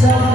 So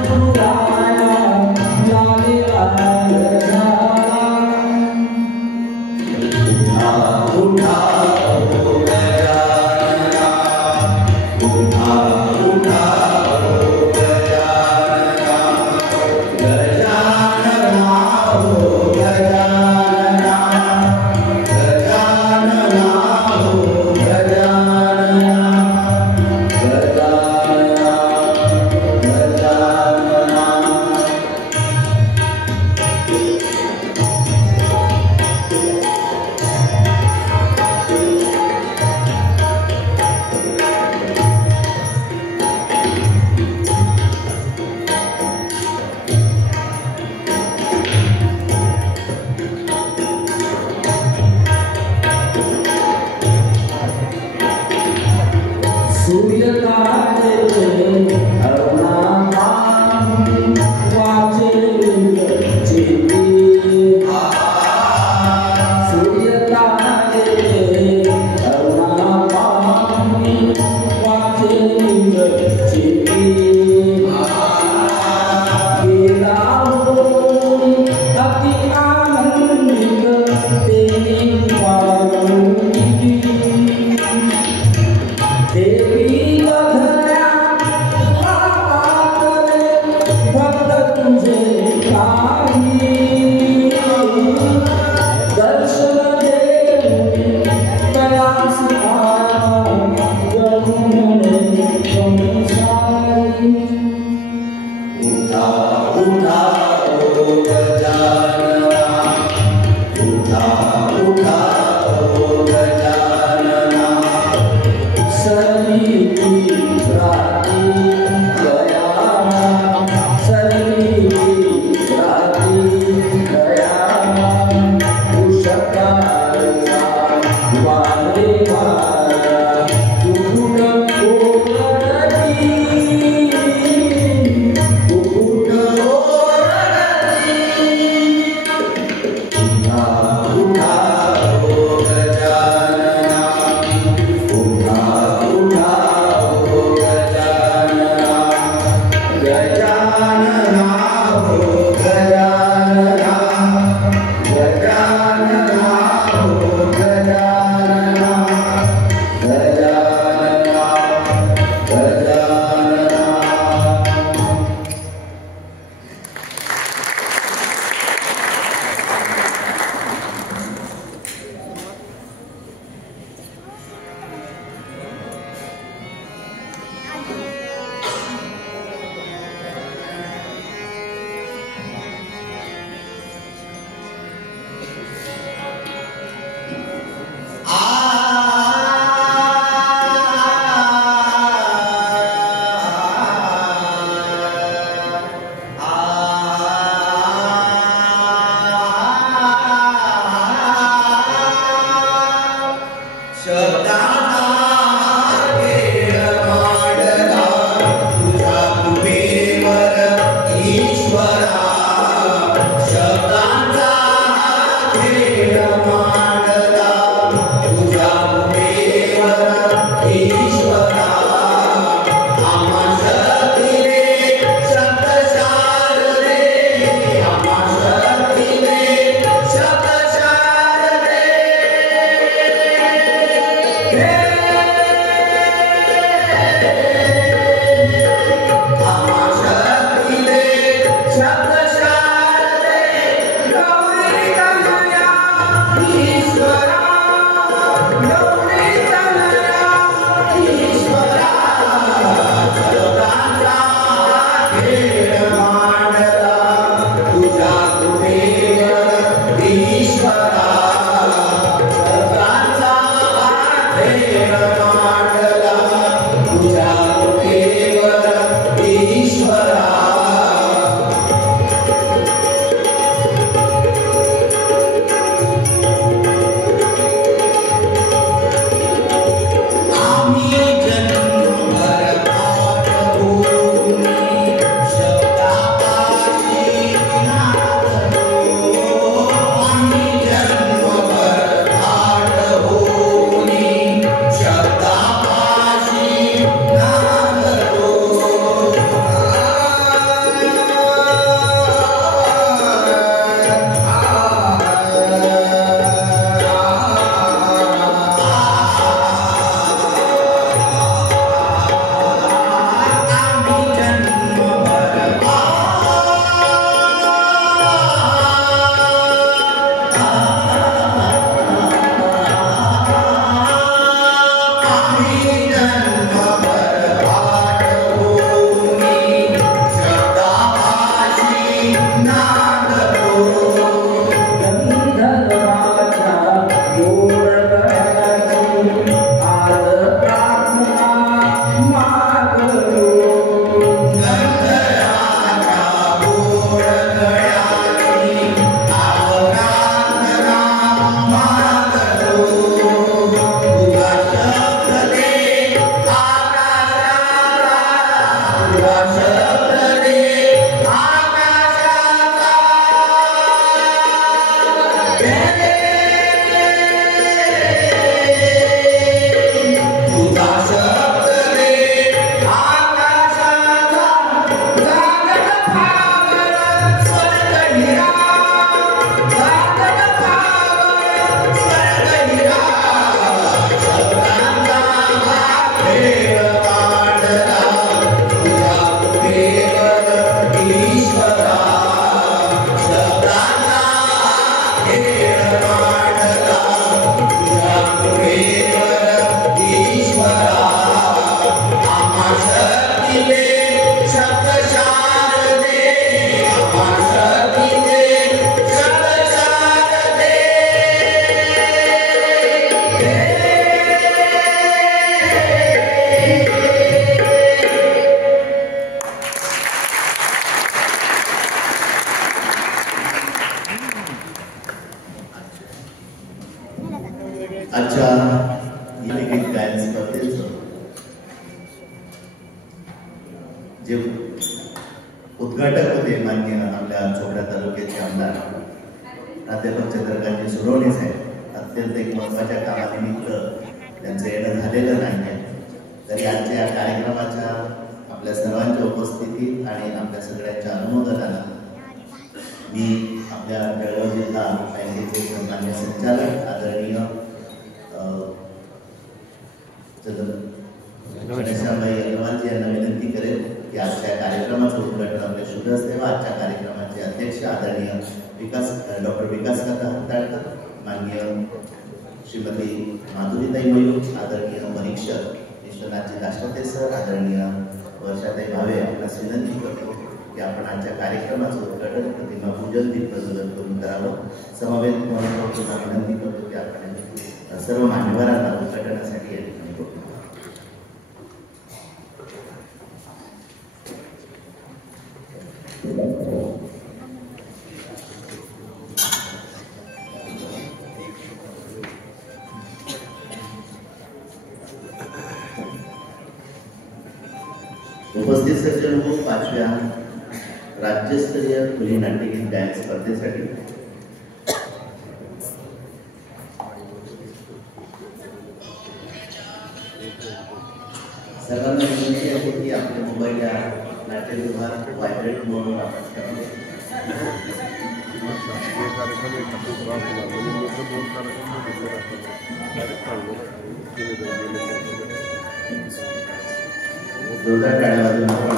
आजच्या गीत गायन स्पर्धेचं जे उद्घाटक होते माननीय आपल्या चोपडा तालुक्याचे आमदार प्राध्यापक चंद्रकांत सुरवणे साहेब, अत्यंत एक महत्त्वाच्या कामानिमित्त त्यांचं येणं झालेलं नाही, तरी आजच्या या कार्यक्रमाच्या आपल्या सर्वांच्या उपस्थितीत आणि आपल्या सगळ्यांच्या अनुमोदनानं मी आपल्या जळगाव जिल्हा बँकेचे सन्मान्य संचालक आदरणीय गणेशाबाई अग्रवालजी यांना विनंती करेल की आजच्या कार्यक्रमाचं उद्घाटन आपल्या शुभ असते व आजच्या कार्यक्रमाचे अध्यक्ष आदरणीय डॉक्टर विकास काका हंताळकर, माननीय श्रीमती माधुरीताई मयूर, आदरणीय परीक्षक विश्वनाथजी दाष्टाते सर, आदरणीय वर्षाताई भावे आपल्यास विनंती करतो की आपण आजच्या कार्यक्रमाचं उद्घाटन प्रतिमा पूजन दीपप्रज्वलन करून करावं. समवेत महत्त्वपूर्ण विनंती करतो की आपण सर्व मान्यवरांना उद्घाटनासाठी या ठिकाणी बोलतो. उपस्थित सज्जन हो, 5व्या राज्यस्तरीय खुली नाट्यगीत गायन स्पर्धेसाठी सर्वांना विनंती आहे की आपल्या मोबाईल या नाट्यगृहात व्हायब्रेट मोडवर आपण करावे. जोरदार टाळ्या वाजवून आपण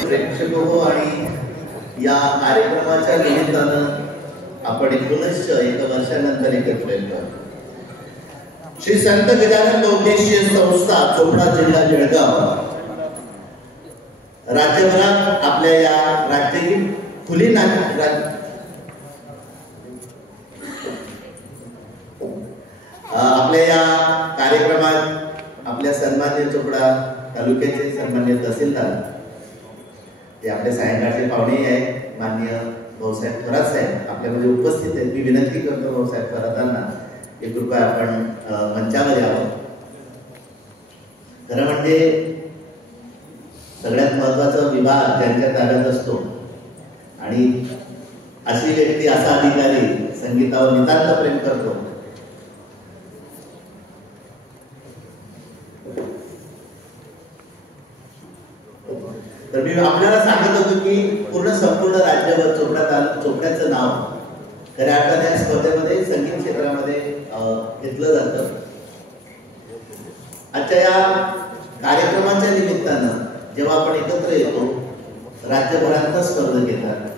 प्रेक्षक हो, आणि या कार्यक्रमाच्या निमित्तानं आपण एकूणच एका वर्षानंतर एकत्र येतो. श्री संत गजानन बहुउद्देशीय संस्था चोपडा जिल्हा जळगाव राज्यभरात आपल्या या राज्यगीत खुली आपल्या या कार्यक्रमात आपल्या सन्मान्य चोपडा तालुक्याचे सन्मान्य तहसीलदार ते आपले सायंकाळचे पाहुणे आहेत, माननीय भाऊसाहेब थोरात साहेब आपल्यामध्ये उपस्थित आहेत. मी विनंती करतो भाऊसाहेब थोरातांना एक कृपया आपण मंचावर यावं. खरं म्हणजे सगळ्यात महत्वाचा विभाग त्यांच्या ताब्यात असतो आणि अशी व्यक्ती, असा अधिकारी संगीतावर नितांत प्रेम करतो. तर मी आपल्याला सांगत होतो की संपूर्ण राज्यभर चोपड्याचं नाव खऱ्या अर्थाने या स्पर्धेमध्ये संगीत क्षेत्रामध्ये घेतलं जातं. आजच्या या कार्यक्रमाच्या निमित्तानं जेव्हा आपण एकत्र येतो, राज्यभरात स्पर्धा घेतात,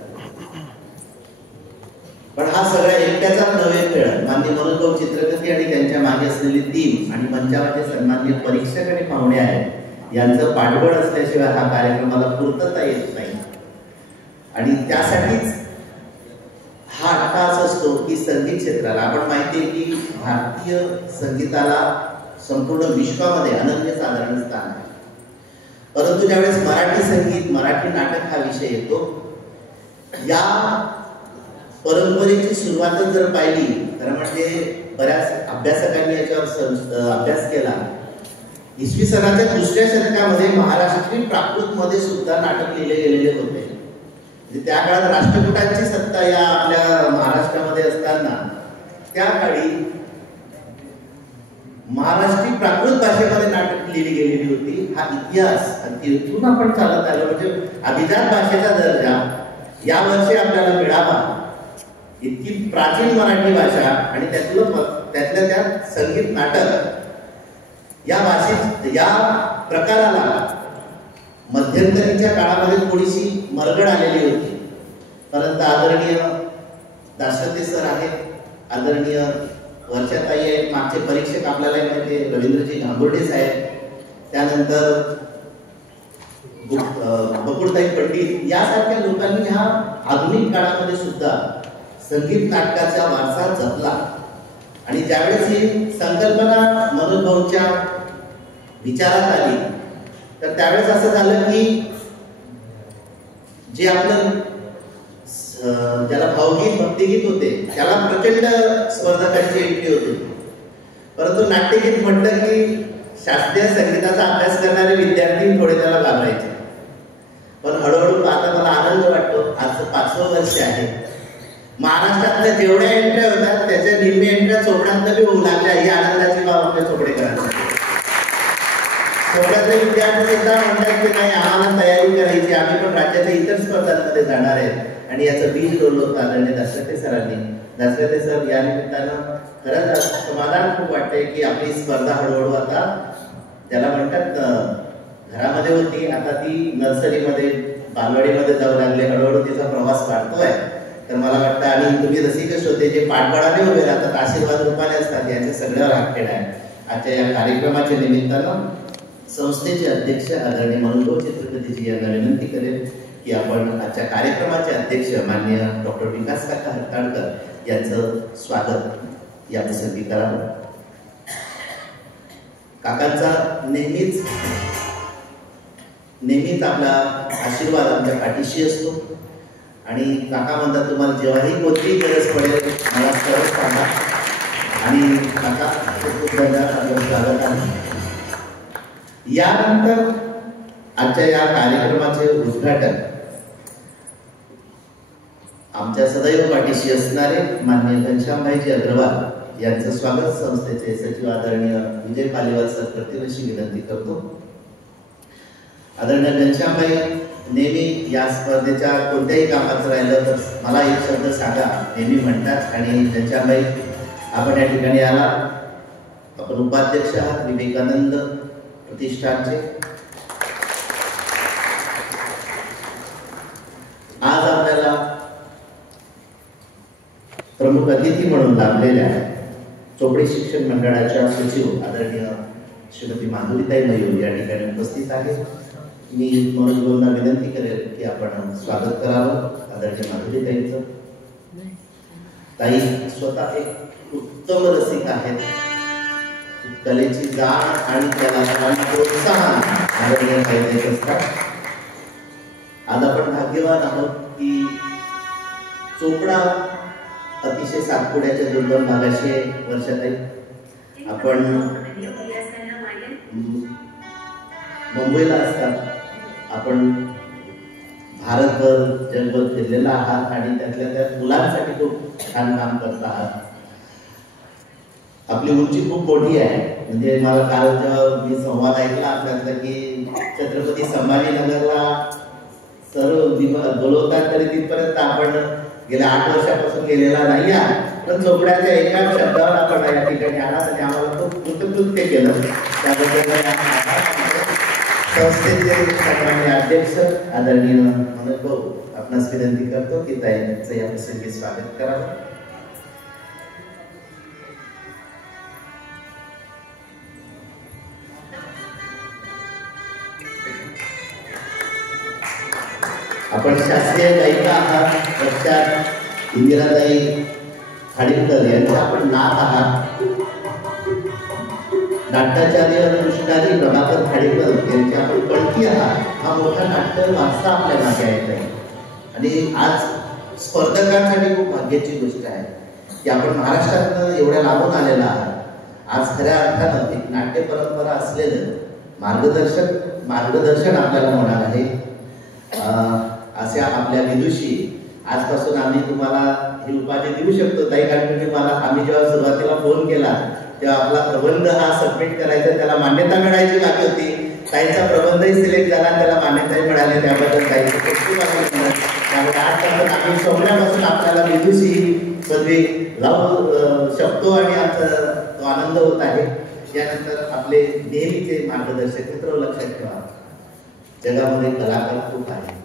पण हा सगळ्या एकट्याचा नव्हे खेळ. माननीय मनोज चित्रकर्ती आणि त्यांच्या मागे असलेली टीम आणि मंचावरचे सन्माननीय परीक्षक आणि पाहुणे आहेत, यांचं पाठबळ असल्याशिवाय हा कार्यक्रमाला पूर्तता येत नाही. आणि त्यासाठीच हा अट्टास असतो की संगीत क्षेत्राला, आपण माहिती आहे की भारतीय संगीताला संपूर्ण विश्वामध्ये अनन्यसाधारण स्थान आहे. परंतु ज्यावेळेस मराठी संगीत, मराठी नाटक हा विषय येतो, या परंपरेची सुरुवातच जर पाहिली तर म्हणजे बऱ्याच अभ्यासकांनी याच्यावर अभ्यास केला. इसवी सनाच्या दुसऱ्या शतकामध्ये महाराष्ट्रीय प्राकृतमध्ये सुद्धा नाटक लिहिले गेलेले होते. म्हणजे त्या काळात राष्ट्रकुटांची सत्ता या आपल्या महाराष्ट्रामध्ये असताना त्या काळी महाराष्ट्रीय प्राकृत भाषेमध्ये नाटक लिहिली गेलेली होती. हा इतिहास आणि तिथून आपण चालत आलो. म्हणजे अभिजात भाषेचा दर्जा या वर्षी आपल्याला मिळावा, इतकी प्राचीन मराठी भाषा आणि त्यातल्या त्यात संगीत नाटक या भाषेत या प्रकाराला मध्यंतरीच्या काळामध्ये थोडीशी मरगळ आलेली होती. परंतु आदरणीय दाशरथे सर आहेत, आदरणीय वर्षाताई आहेत, मागचे परीक्षक आपल्याला माहिती आहे रवींद्रजी घांगुर्डे साहेब, त्यानंतर बकुळताई पंडित यासारख्या लोकांनी ह्या आधुनिक काळामध्ये सुद्धा संगीत नाटकाचा वारसा जपला. आणि ज्यावेळेस ही संकल्पना मनोज भाऊंच्या विचारात आली तर त्यावेळेस असं झालं की जे आपलं ज्याला भावगीत भक्तिगीत होते त्याला प्रचंड स्पर्धकांची एंट्री होती. परंतु नाट्यगीत म्हटलं की शास्त्रीय संगीताचा अभ्यास करणारे विद्यार्थी थोडे त्याला घाबरायचे. पण हळूहळू आता मला आनंद वाटतो, आज 5वं वर्ष आहे, महाराष्ट्रातल्या जेवढ्या एंट्र्या होतात त्याच्या निम्म्या एंट्र्या चोपड्यात बी होऊ लागल्या. ही आनंदाची बाब आपल्या चोपडेकरांसाठी. चोपड्यातले विद्यार्थी सुद्धा म्हणतात की नाही आम्हाला तयारी करायची, आम्ही पण राज्याच्या इतर स्पर्धांमध्ये जाणार आहेत. आणि याचं बीज रोवलं होतं आदरणीय दाशरथे सरांनी. दाशरथे सर या निमित्तानं खरंच समाधान खूप वाटतंय की आपली स्पर्धा हळूहळू आता त्याला म्हणतात घरामध्ये होती, आता ती नर्सरीमध्ये बालवाडीमध्ये जाऊ लागले, हळूहळू तिचा प्रवास वाढतोय. तर मला वाटतं आणि तुम्ही रसिकच होते जे पाठबळाने उभे राहतात, आशीर्वाद रूपाने असतात, यांच्या सगळ्यावर हात खेळ आहे. आजच्या या कार्यक्रमाच्या निमित्तानं संस्थेचे अध्यक्ष आदरणीय मनोज चित्रपतीजी यांना विनंती करेल की आपण आजच्या कार्यक्रमाचे अध्यक्ष माननीय डॉक्टर विकास काका हरताळकर यांचं स्वागत या प्रसंगी करावं. काकांचा नेहमीच आपला आशीर्वाद आमच्या पाठीशी असतो. आणि काका म्हणतात तुम्हाला जेव्हाही कोणतीही गरज पडेल मला सरळ सांगा. आणि काका खूप धन्यवाद, स्वागत आहे. यानंतर आजच्या या कार्यक्रमाचे उद्घाटन आमच्या सदैव पाठीशी असणारे माननीय घनश्यामभाईजी अग्रवाल यांचं स्वागत संस्थेचे सचिव आदरणीय विजय पालेवार सर करतील अशी विनंती करतो. आदरणीय घनश्यामभाई नेहमी या स्पर्धेच्या कोणत्याही कामाचं राहिलं तर मला एक शब्द सांगा नेहमी म्हणतात. आणि घनश्यामभाई आपण या ठिकाणी आला, आपण उपाध्यक्ष आहात विवेकानंद प्रतिष्ठानचे. आज आपल्याला प्रमुख अतिथी म्हणून लाभलेल्या चोपडे शिक्षण मंडळाच्या सचिव आदरणीय श्रीमती माधुरीताई मयूर या ठिकाणी उपस्थित आहेत. मी मनोज भाऊंना विनंती करेल की आपण स्वागत करावं आदरणीय माधुरीताईंचं. ताई स्वतः एक उत्तम रसिक आहेत, कलेची जाण आणि त्याला प्रोत्साहन आदरणीय ताई देत असतात. आज आपण भाग्यवान आहोत की चोपडा अतिशय सातपुड्याच्या दुर्गम भागाशी वर्षाताई आपण मुंबईला असतात, आपण भारतभर जगभर फिरलेला आहात आणि त्यातल्या त्यात मुलांसाठी खूप छान काम करत आहात. आपली उंची खूप मोठी आहे. म्हणजे मला काल जेव्हा मी संवाद ऐकला आपल्यातला की छत्रपती संभाजीनगरला सर्व बोलवतात तरी तिथपर्यंत आपण गेल्या 8 वर्षापासून गेलेला नाही आहे. पण चोपड्याच्या एका शब्दावर आपण या ठिकाणी आलात आणि आम्हाला खूप कृतकृत्य केलं. त्याबद्दल संस्थेचे सन्माननीय अध्यक्ष आदरणीय मनोज भाऊ आपणास विनंती करतो की ताईंचं या प्रसंगी स्वागत करावं. आपण शास्त्रीय गायिका आहात, प्रख्यात इंदिराताई खाडीलकर यांचा आपण नात आहात. नाट्याचार्य कृष्णाजी प्रभाकर खाडीलकर यांची आपण पणकी आहात. हा मोठा नाट्य वारसा आपल्या मागे आहे. आणि आज स्पर्धकांसाठी खूप भाग्याची गोष्ट आहे की आपण महाराष्ट्रातनं एवढ्या लांबून आलेला आहात. आज खऱ्या अर्थानं एक नाट्य परंपरा असलेलं मार्गदर्शन आपल्याला होणार आहे. अशा आपल्या विदुषी आजपासून आम्ही तुम्हाला ही उपाधी देऊ शकतो. ताई कारण आम्ही जेव्हा सुरुवातीला फोन केला तेव्हा आपला प्रबंध हा सबमिट करायचा, त्याला मान्यता मिळायची बाकी होती. ताईचा प्रबंधही सिलेक्ट झाला, त्याला मान्यताही मिळाली. त्याबद्दल ताईचे खूप त्यामुळे आजपासून आम्ही सोमण्यापासून आपल्याला विदुषी पदवी लावू शकतो आणि आमचा तो आनंद होत आहे. यानंतर आपले नेहमीचे मार्गदर्शक मित्र लक्षात ठेवा, जगामध्ये कलाकार खूप आहेत,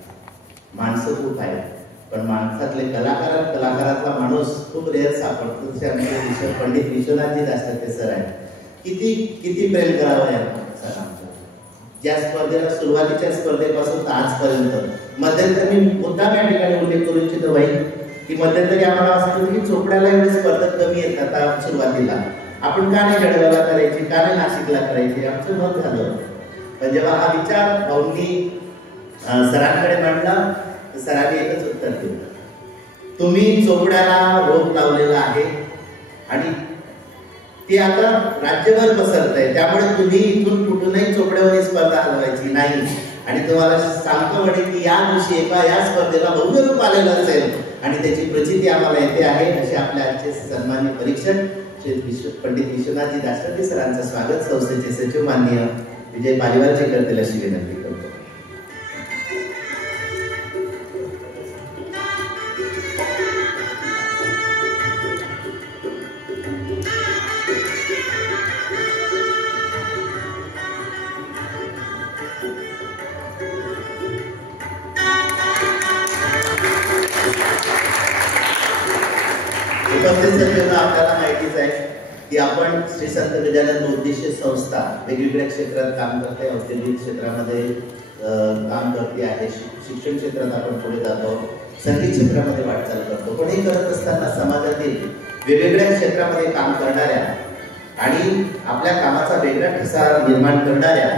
माणसं खूप आहेत, पण माणसातले कलाकारातला माणूस खूप रेअर सापडतो. तसे आमचे पंडित विश्वनाथजी दासते सर आहेत. किती प्रेम करावं या सरांचं. ज्या स्पर्धेला सुरुवातीच्या स्पर्धेपासून तर आजपर्यंत मध्यंतरी मी मुद्दाम या ठिकाणी उल्लेख करू इच्छितो बाई की मध्यंतरी आम्हाला असं की चोपड्याला एवढे स्पर्धा कमी येतात. आता सुरुवातीला आपण का नाही जळगावला करायची, का नाही नाशिकला करायची, आमचं मत झालं. पण जेव्हा हा विचार भाऊंनी सरांकडे मांडला तर सरांनी एकच उत्तर दिलं, तुम्ही चोपड्याला रोप लावलेला आहे आणि ते आता राज्यभर पसरत आहे, त्यामुळे तुम्ही इथून कुठूनही चोपड्यावर स्पर्धा हलवायची नाही. आणि तुम्हाला सांगतो म्हणे की या दिवशी या स्पर्धेला भव्य रूप आलेलं असेल आणि त्याची प्रचिती आम्हाला येते आहे. असे आपल्या आजचे सन्मान्य परीक्षक श्री पंडित विश्वनाथजी दासते सरांचं स्वागत संस्थेचे सचिव माननीय विजय पालिवारचे करतील अशी विनंती करतो. आपल्याला माहितीच आहे की आपण श्री संत गजानन बहुउद्देशीय संस्था वेगवेगळ्या क्षेत्रात काम करते. औद्योगिक क्षेत्रामध्ये काम करते आहे, शिक्षण क्षेत्रात आपण पुढे जातो, संगीत क्षेत्रामध्ये वाटचाल करतो. पण हे करत असताना समाजातील वेगवेगळ्या क्षेत्रामध्ये काम करणाऱ्या आणि आपल्या कामाचा वेगळा ठसा निर्माण करणाऱ्या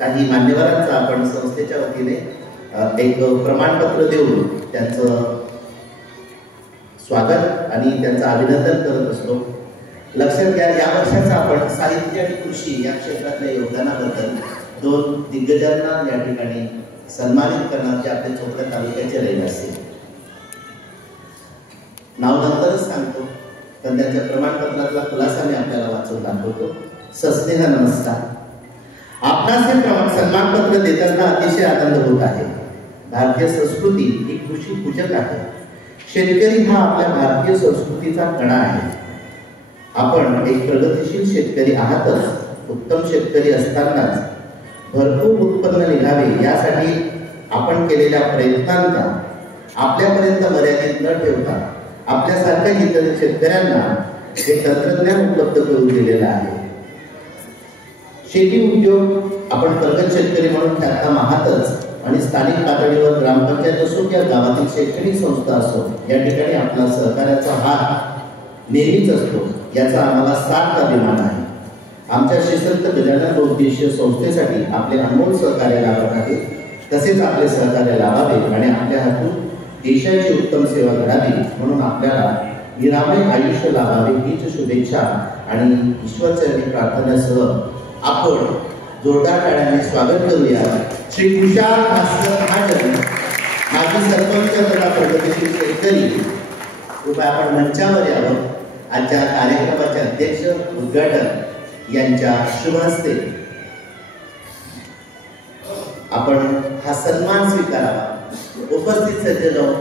काही मान्यवरांचा आपण संस्थेच्या वतीने एक प्रमाणपत्र देऊन त्यांचं स्वागत आणि त्यांचं अभिनंदन करत असतो. लक्षात घ्या, या वर्षाचा आपण साहित्य आणि कृषी या क्षेत्रातल्या योगदानाबद्दल 2 दिग्गजांना या ठिकाणी सन्मानित करणार, जे आपल्या चोपडा तालुक्याचे रहिवासी. नाव नंतरच सांगतो, पण त्यांच्या प्रमाणपत्रातला खुलासा मी आपल्याला वाचून दाखवतो. सस्नेह नमस्कार. आपणास हे सन्मानपत्र देताना अतिशय आनंद होत आहे. भारतीय संस्कृती ही कृषी पूजक आहे. शेतकरी हा आपल्या भारतीय संस्कृतीचा कणा आहे. आपण एक प्रगतिशील शेतकरी आहातच. उत्तम शेतकरी असतानाच भरपूर उत्पन्न निघावे यासाठी आपण केलेल्या प्रयत्नांचा आपल्यापर्यंत मर्यादित न ठेवता आपल्यासारख्या इतर शेतकऱ्यांना हे तंत्रज्ञान उपलब्ध करून दिलेलं आहे. शेती उद्योग आपण प्रगत शेतकरी म्हणून ख्यातनाम आहातच आणि स्थानिक पातळीवर ग्रामपंचायत असो किंवा गावातील शैक्षणिक संस्था असो या ठिकाणी आपला सहकार्याचा हात नेहमीच असतो, याचा आम्हाला सार्थ अभिमान आहे. आमच्या श्री संत गजानन बहुउद्देशीय संस्थेसाठी आपले अनमोल सहकार्य लाभत आहे. तसेच आपले सहकार्य लाभावे आणि आपल्या हातून देशाची उत्तम सेवा घडावी म्हणून आपल्याला निरामय आयुष्य लाभावे हीच शुभेच्छा आणि ईश्वरचरणी प्रार्थनेसह आपण जोरदार टाळ्यांनी स्वागत करूया श्री कुशाल भास्कर महाजन, माजी सरपंच तथा प्रगतीशील शेतकरी. कृपया आपण मंचावर यावं. आजच्या कार्यक्रमाचे अध्यक्ष उद्घाटक यांच्या शुभ हस्ते आपण हा सन्मान स्वीकारावा. उपस्थित सज्जन,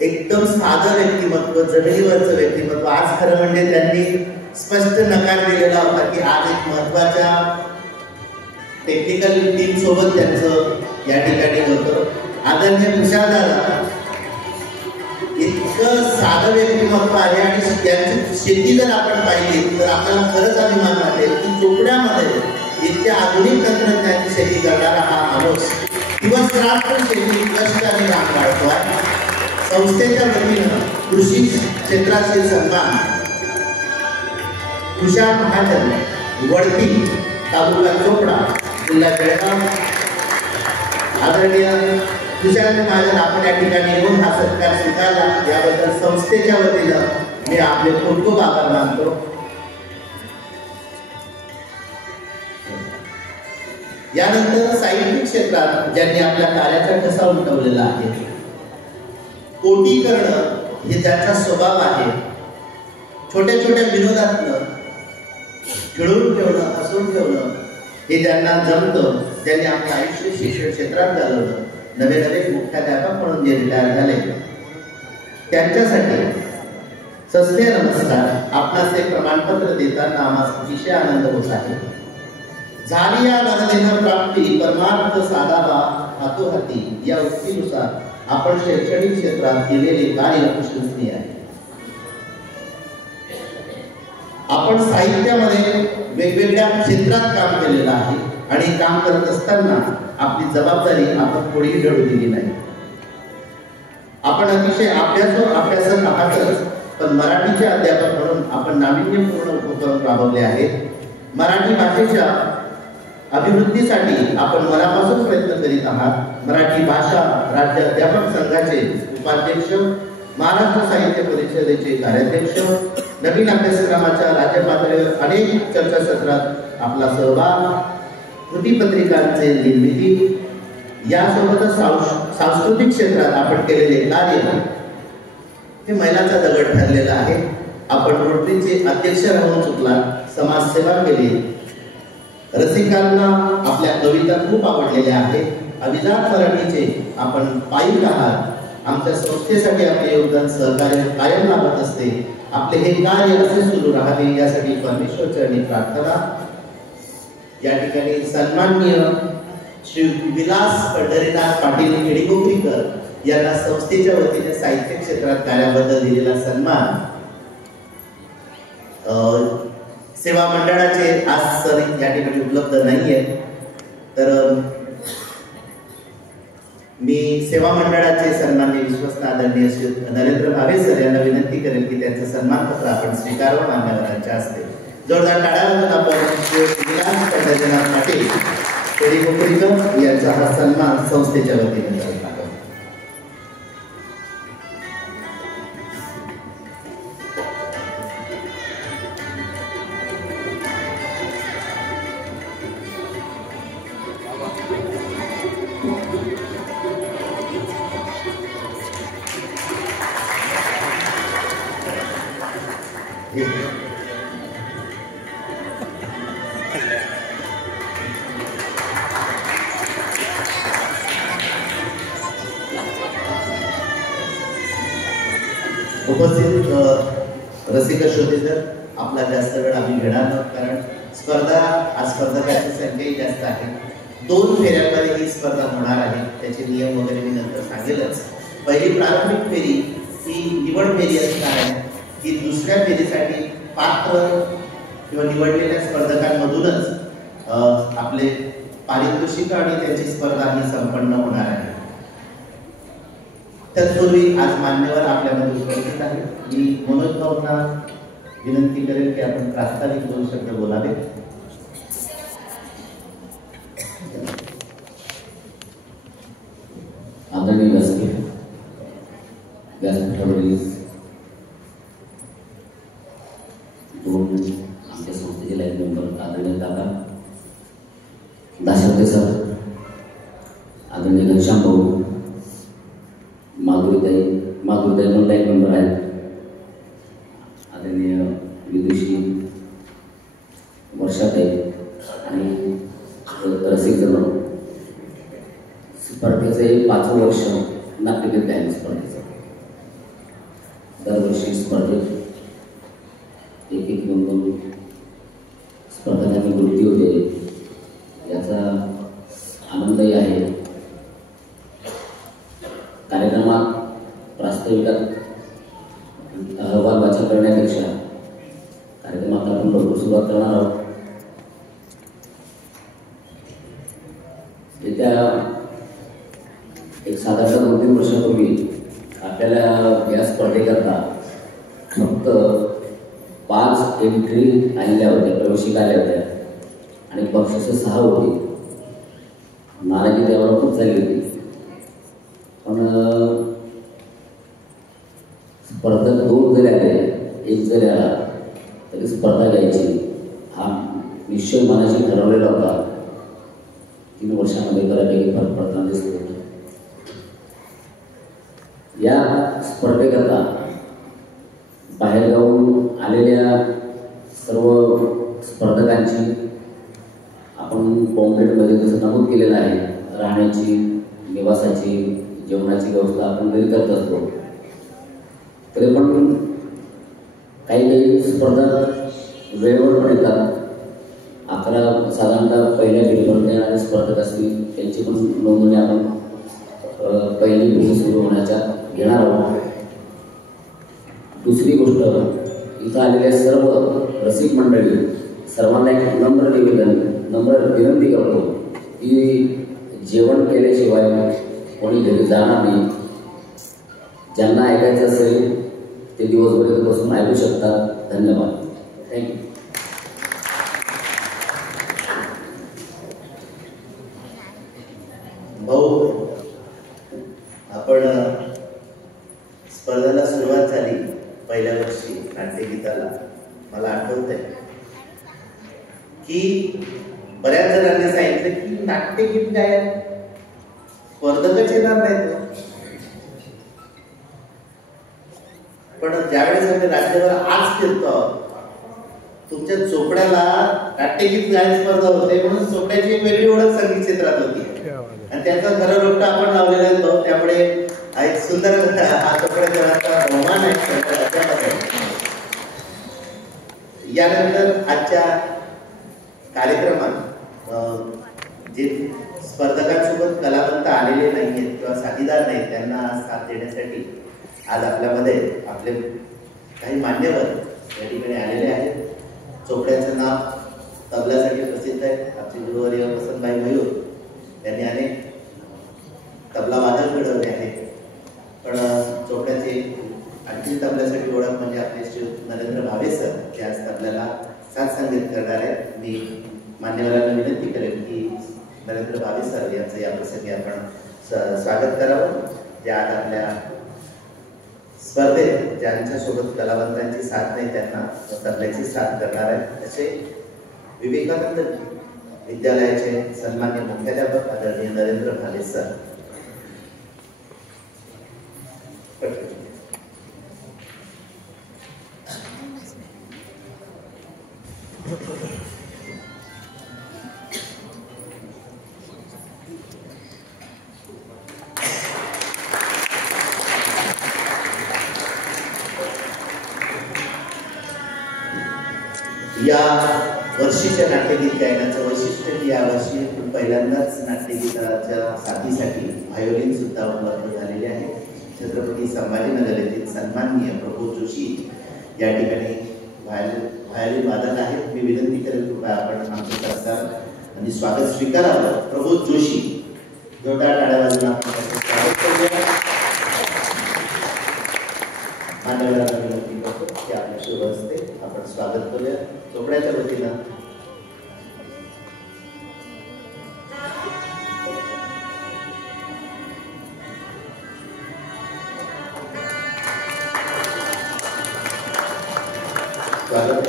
एकदम साधं व्यक्तिमत्व, जमिनीवरचं व्यक्तिमत्व. आज खरं म्हणजे त्यांनी स्पष्ट नकार दिलेला होता की आज एक महत्वाच्या टेक्निकल टीम सोबत त्यांचं या ठिकाणी होतं. आदरणीय कुशालदादा, इतकं साधं व्यक्तिमत्व आहे आणि त्यांची शेती जर आपण पाहिली तर आपल्याला खरंच अभिमान वाटेल की चोपड्यामध्ये इतक्या आधुनिक तंत्रज्ञानाची शेती करणारा हा माणूस दिवस रात्र शेती कष्ट आणि काम काढतो आहे. संस्थेच्या वतीनं कृषी क्षेत्राचे सन्मान कुशाल महाजन, वडती, तालुका चोपडा, जिल्हा जळगाव. आदरणीय कुशाल महाजन, आपण या ठिकाणी येऊन हा सत्कार स्वीकारला याबद्दल संस्थेच्या वतीनं मी आपले खूप खूप आभार मानतो. या त्यानंतर साहित्यिक क्षेत्रात ज्यांनी आपल्या कार्याचा ठसा उमटवलेला आहे, कोटी करणं हे त्याचा स्वभाव आहे. छोट्या छोट्या विनोदातनं खेळून ठेवणं, हसून ठेवणं हे त्यांना जमतं. त्यांनी आपलं आयुष्य शिक्षण क्षेत्रात घालवलं. नवे नवे मुख्याध्यापक म्हणून जे रिटायर झाले त्यांच्यासाठी सस्ते नमस्कार. आपणास एक प्रमाणपत्र देताना आम्हाला अतिशय आनंद होत आहे. झाली या गणलेनं प्राप्ती परमार्थ साधावा हातोहाती या उक्तीनुसार आपण शैक्षणिक क्षेत्रात केलेले कार्य प्रशंसनीय आहे. आपण साहित्यामध्ये वेगवेगळ्या क्षेत्रात काम केलेलं आहे आणि काम करत असताना आपली जबाबदारी आपण कोणीही ढळू दिली नाही. आपण अतिशय अभ्यासक आहातच, पण मराठीचे अध्यापक म्हणून आपण नाविन्यपूर्ण उपक्रम राबवले आहेत. मराठी भाषेच्या अभिवृद्धीसाठी आपण मनापासून प्रयत्न करीत आहात. मराठी भाषा राज्य अध्यापक संघाचे उपाध्यक्ष, महाराष्ट्र साहित्य परिषदेचे कार्याध्यक्ष, नवीन अभ्यासक्रमाच्या राज्य पातळीवर अनेक चर्चासत्रात आपला सहभाग, कृतीपत्रिकांचे निर्मिती, यासोबतच सांस्कृतिक क्षेत्रात आपण केलेले कार्य हे मैलाचा दगड ठरलेला आहे. आपण रोटरीचे अध्यक्ष राहून चुकला, समाजसेवा केली. रसिकांना आपल्या कविता खूप आवडलेल्या आहेत. अभिजात मराठीचे आपण पायी आहात. आमच्या संस्थेसाठी आपले योगदान सहकार्य कायम लाभत असते. आपले हे कार्य असे सुरू राहावे यासाठी परमेश्वरचरणी प्रार्थना. या ठिकाणी सन्माननीय श्री विलास पंढरीनाथ पाटील खेडीकोपरीकर यांना संस्थेच्या वतीने साहित्य क्षेत्रात कार्याबद्दल दिलेला सन्मान. सेवा मंडळाचे आज सर या ठिकाणी उपलब्ध नाहीये, तर मी सेवा मंडळाचे सन्माननीय विश्वस्त आदरणीय श्री नरेंद्र भावे सर यांना विनंती करेल की त्यांचं सन्मानपत्र आपण स्वीकारावं मान्यवरांच्या हस्ते. जोरदार टाळ्या आपण श्री विलास पंढरीनाथ पाटील खेडीकोपरीकर यांचा हा सन्मान संस्थेच्या वतीने करत आहोत. उपस्थित रसिक श्रोतेतर, आपला जास्त वेळ आम्ही घेणार आहोत, कारण स्पर्धा आज स्पर्धकांची संख्याही जास्त आहे. 2 फेऱ्यांमध्ये ही स्पर्धा होणार आहे. त्याचे नियम वगैरे मी नंतर सांगेलच. पहिली प्रारंभिक फेरी ही निवड फेरी असणार आहे. ही दुसऱ्या फेरीसाठी पात्र किंवा निवडलेल्या स्पर्धकांमधूनच आपले पारितोषिक आणि त्यांची स्पर्धा ही संपन्न होणार आहे. तत्पूर्वी आज मान्यवर आपल्यामध्ये उपस्थित आहे. मी मनोज भाऊंना विनंती करेन की आपण प्रास्ताविक 2 शब्द बोलावे. आदरणीय व्यासपीठ, व्यासपीठावरील 2 आमच्या संस्थेचे लाईन मेंबर आदरणीय काका दाशरथे सर, आदरणीय घनश्याम भाऊ, माधुरीताई पण लाईन मेंबर आहेत, आदरणीय विदुषी वर्षाताई आणि रसिकजन. स्पर्धेचे 5वं वर्ष नाट्यगीत गायन स्पर्धेचं. दरवर्षी स्पर्धेत 1-2 स्पर्धकांनी वृत्ती होते, याचा आनंदही आहे. कार्यक्रमात प्रास्ताविकात अहवाल वाचन करण्यापेक्षा कार्यक्रमात आपण लवकर सुरुवात करणार आहोत. येत्या एक साधारण 2-3 वर्षापूर्वी आपल्याला या स्पर्धेकरता फक्त 5 एंट्री आलेल्या होत्या, प्रवेशिका आल्या होत्या आणि बक्षिसं 6 होती. नाराजी त्यावर खूप झाली होती. पण स्पर्धक 2 जरी आले, 1 जरी आला तरी स्पर्धा घ्यायची हा निश्चय मनाशी ठरवलेला होता 3 वर्षामध्ये बऱ्यापैकी फरक पडताना दिसत होता. या स्पर्धेकरता बाहेरगावून आलेल्या सर्व स्पर्धकांची आपण पॉम्पलेटमध्ये जसं नमूद केलेलं आहे, राहण्याची, निवासाची, जेवणाची व्यवस्था आपण घरी करत असतो. तरी पण काही स्पर्धक वेळेवर पण येतात. 11 साधारणतः पहिल्या पिढीपर्यंत येणारे स्पर्धक असतील त्यांची पण नोंदणी आपण पहिली पिढी सुरू होण्याच्या घेणार आहोत. दुसरी गोष्ट, इथं आलेल्या सर्व रसिक मंडळी सर्वांना एक नम्र निवेदन, नम्र विनंती करतो की जेवण केल्याशिवाय कोणी घरी जाणार नाही. ज्यांना ऐकायचं असेल ते दिवसभर बसून ऐकू शकतात. धन्यवाद. थँक्यू. भाऊ, आपण स्पर्धेला सुरुवात झाली पहिल्या वर्षी नाट्यगीताला. मला आठवत आहे की बऱ्याच जणांनी सांगितलं की नाट्यगीत काय स्पर्धकच येणार नाहीत. पण ज्यावेळेस आम्ही राज्यभर आज फिरतो, तुमच्या चोपड्याला नाट्यगीत गायन स्पर्धा होते म्हणून चोपड्याची एक वेगळी ओळख संगीत क्षेत्रात होती आणि त्याचा खरं रोपटा आपण लावलेला होतो. त्यामुळे एक सुंदर हा चोपड्याचा बहुमान आहे. यानंतर आजच्या कार्यक्रमात जे स्पर्धकांसोबत कलावंत आलेले नाहीत किंवा साथीदार नाहीत, त्यांना साथ देण्यासाठी आज आपल्यामध्ये आपले काही मान्यवर या ठिकाणी आलेले आहेत. चोपड्याचं नाव तबल्यासाठी प्रसिद्ध आहे. आमचे गुरुवर्य वसंतभाई मयूर यांनी अनेक तबला वादक घडवले आहेत. पण चोपड्याचे आणखी तबल्यासाठी ओळख म्हणजे आपले श्री नरेंद्र भावे सर, जे आज तबल्याला साथ संगीत करणार आहेत. मी मान्यवरांना विनंती करेन की नरेंद्र भावे सर यांचं या प्रसंगी आपण स्वागत करावं, जे आज आपल्या स्पर्धेत ज्यांच्यासोबत कलावंतांची साथ नाही त्यांना तबल्याची साथ करणार आहे. असे विवेकानंद विद्यालयाचे सन्मान्य मुख्याध्यापक आदरणीय नरेंद्र भाले सर. या वर्षीच्या नाट्यगीत गायनाचं वैशिष्ट्य की यावर्षी पहिल्यांदाच नाट्यगीताच्या साथीसाठी व्हायोलिन सुद्धा उपलब्ध झालेले आहे. छत्रपती संभाजीनगर येथील सन्माननीय प्रभू जोशी या ठिकाणी व्हायोलिन वादक आहेत. मी विनंती करेन कृपया आपण आमचे सत्कार आणि स्वागत स्वीकारावं. प्रभू जोशी, जोरदार टाळ्या वाजवून आपण स्वागत करूया. मान्यवरांना विनंती करतो की आपल्या शुभ हस्ते आपण स्वागत करूया चोपड्याच्या वतीनं. स्वागत.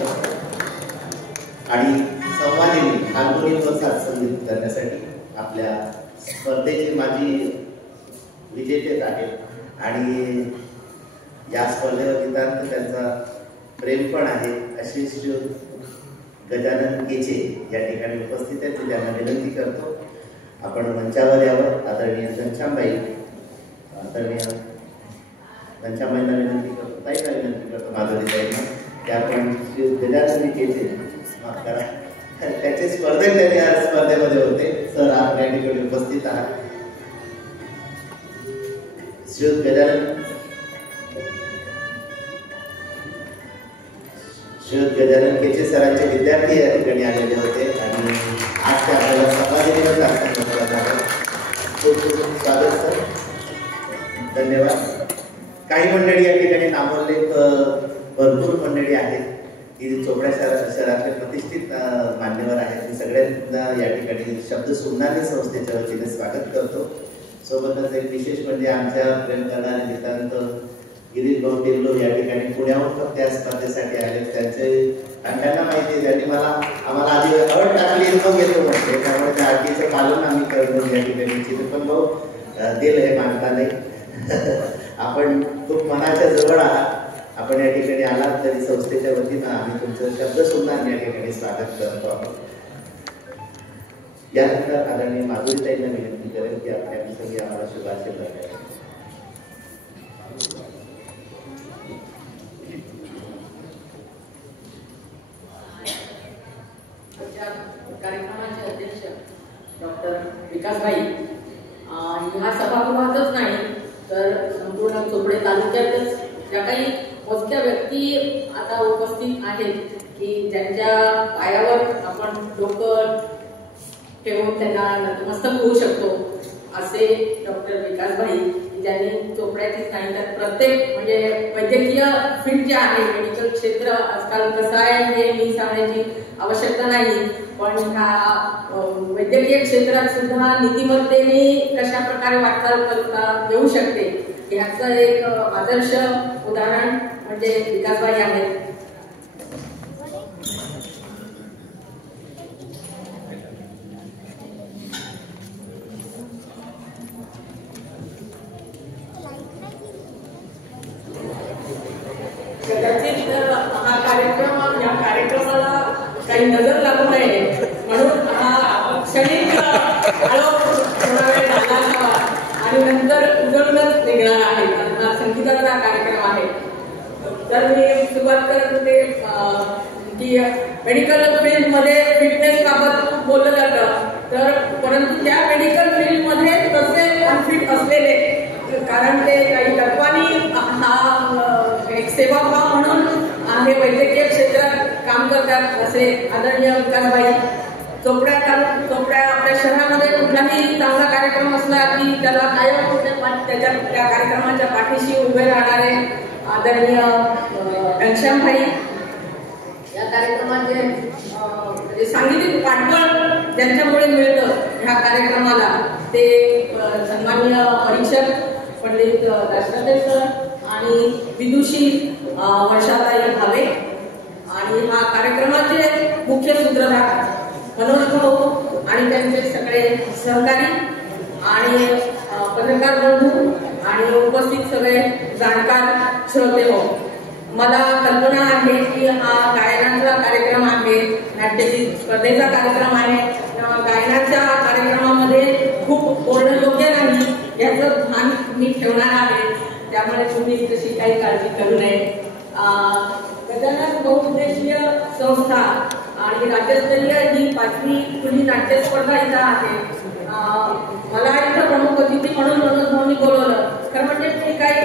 आणि संवादिनी हार्मोनियमवर साथ संगीत करण्यासाठी आपल्या स्पर्धेचे माजी विजेतेच आहेत आणि या स्पर्धेवर गीतांत त्यांचा प्रेम पण आहे असे श्री गजानन केचे या ठिकाणी उपस्थित आहेत. मी त्यांना विनंती करतो आपण मंचावर यावं. आदरणीय घनश्यामबाई, आदरणीय घनश्यामबाईंना विनंती करतो, ताईंना विनंती करतो, माधुरीताईंना, की आपण श्री गजानन केचे माफ करा त्याचे स्पर्धक त्यांनी या स्पर्धेमध्ये होते. सर आपण या ठिकाणी उपस्थित आहात. श्री गजानन गजानन केचे सरांचे विद्यार्थी या ठिकाणी आलेले होते आणि आज ते आपल्याला संवादिनीवर खूप खूप स्वागत सर. धन्यवाद. काही मंडळी या ठिकाणी नामोल्लेख भरपूर मंडळी आहेत की चोपड्या शहरातले प्रतिष्ठित मान्यवर आहेत. मी सगळ्यांना या ठिकाणी शब्द सुमनाने संस्थेच्या वतीने स्वागत करतो. सोबतच एक विशेष म्हणजे आमच्या प्रेम करणारे नितांत गिरीश भाऊ टिल्लो या ठिकाणी पुण्याहून फक्त या स्पर्धेसाठी आले. त्यांना माहिती आहे, त्यांनी आम्हाला आधी अट टाकली मग येतो म्हणजे, त्यामुळे त्या अटीचं पालन आम्ही आमच्याकडून या ठिकाणी पण भाऊ दिल हे मानता नाही. आपण खूप मनाच्या जवळ आहात. आपण या ठिकाणी आलात तरी संस्थेच्या वतीनं आम्ही तुमचं शब्द सुद्धा या ठिकाणी स्वागत करतो आहोत. यानंतर आदरणीय माधुरीताईंना विनंती करेल की आपल्या सगळी आम्हाला शुभाशय द्यावे. कार्यक्रमाचे अध्यक्ष डॉक्टर विकासभाई ह्या सभागृहातच नाही तर संपूर्ण चोपडे तालुक्यातच ज्या काही मोजक्या व्यक्ती आता उपस्थित आहेत की ज्यांच्या पायावर आपण डोकं ठेवून त्यांना नतमस्तक होऊ शकतो असे डॉक्टर विकासभाई ज्यांनी चोपड्याचीच नाही तर प्रत्येक म्हणजे वैद्यकीय फील्ड जे आहे मेडिकल क्षेत्र आजकाल कसं आहे हे मी सांगण्याची आवश्यकता नाही, पण ह्या वैद्यकीय क्षेत्रात सुद्धा नीतिमत्तेने कशा प्रकारे वाटचाल करता येऊ शकते याचं एक आदर्श उदाहरण म्हणजे विकासभाई आहेत. कदाचित हा कार्यक्रम या कार्यक्रमाला काही नजर लागू नये म्हणून हा क्षणिक थोडा वेळ झाला असावा आणि नंतर उजळूनच निघणार आहे. हा संगीताचा कार्यक्रम आहे. तर मी सुरुवात करत होते की मेडिकल फील्डमध्ये फिटनेस बाबत खूप बोललं जातं तर परंतु त्या मेडिकल फील्डमध्ये तसे अनफिट असलेले कारण ते काही तत्वानी हा एक सेवाभाव म्हणून हे वैद्यकीय क्षेत्रात काम करतात असे आदरणीय विकासभाई. चोपड्या आपल्या शहरामध्ये कुठलाही चांगला कार्यक्रम असला की त्याला कायम त्या कार्यक्रमाच्या पाठीशी उभे राहणारे आदरणीय घनश्यामभाई. या कार्यक्रमाचे म्हणजे सांगीतिक पाठबळ ज्यांच्यामुळे मिळतं ह्या कार्यक्रमाला ते सन्माननीय परीक्षक पंडित दशरथ सर आणि विदुषी वर्षाताई भावे आणि हा कार्यक्रमाचे मुख्य सूत्रधार मनोज भाऊ आणि त्यांचे सगळे सहकारी आणि पत्रकार बंधू आणि उपस्थित सगळे जाणकार श्रोते हो. मला कल्पना आहे की हा गायनाचा कार्यक्रम आहे, नाट्याची स्पर्धेचा कार्यक्रम आहे. गायनाच्या कार्यक्रमामध्ये खूप बोलणं योग्य नाही याचं भान मी ठेवणार आहे, त्यामुळे तुम्ही तशी काही काळजी करू नये. गजानन बहुउद्देशीय संस्था आणि राज्यस्तरीय ही 5वी खुली नाट्य स्पर्धा इथं आहे. मला इथं प्रमुख अतिथी म्हणून मनोज बोलवलं खरं म्हणजे मी काही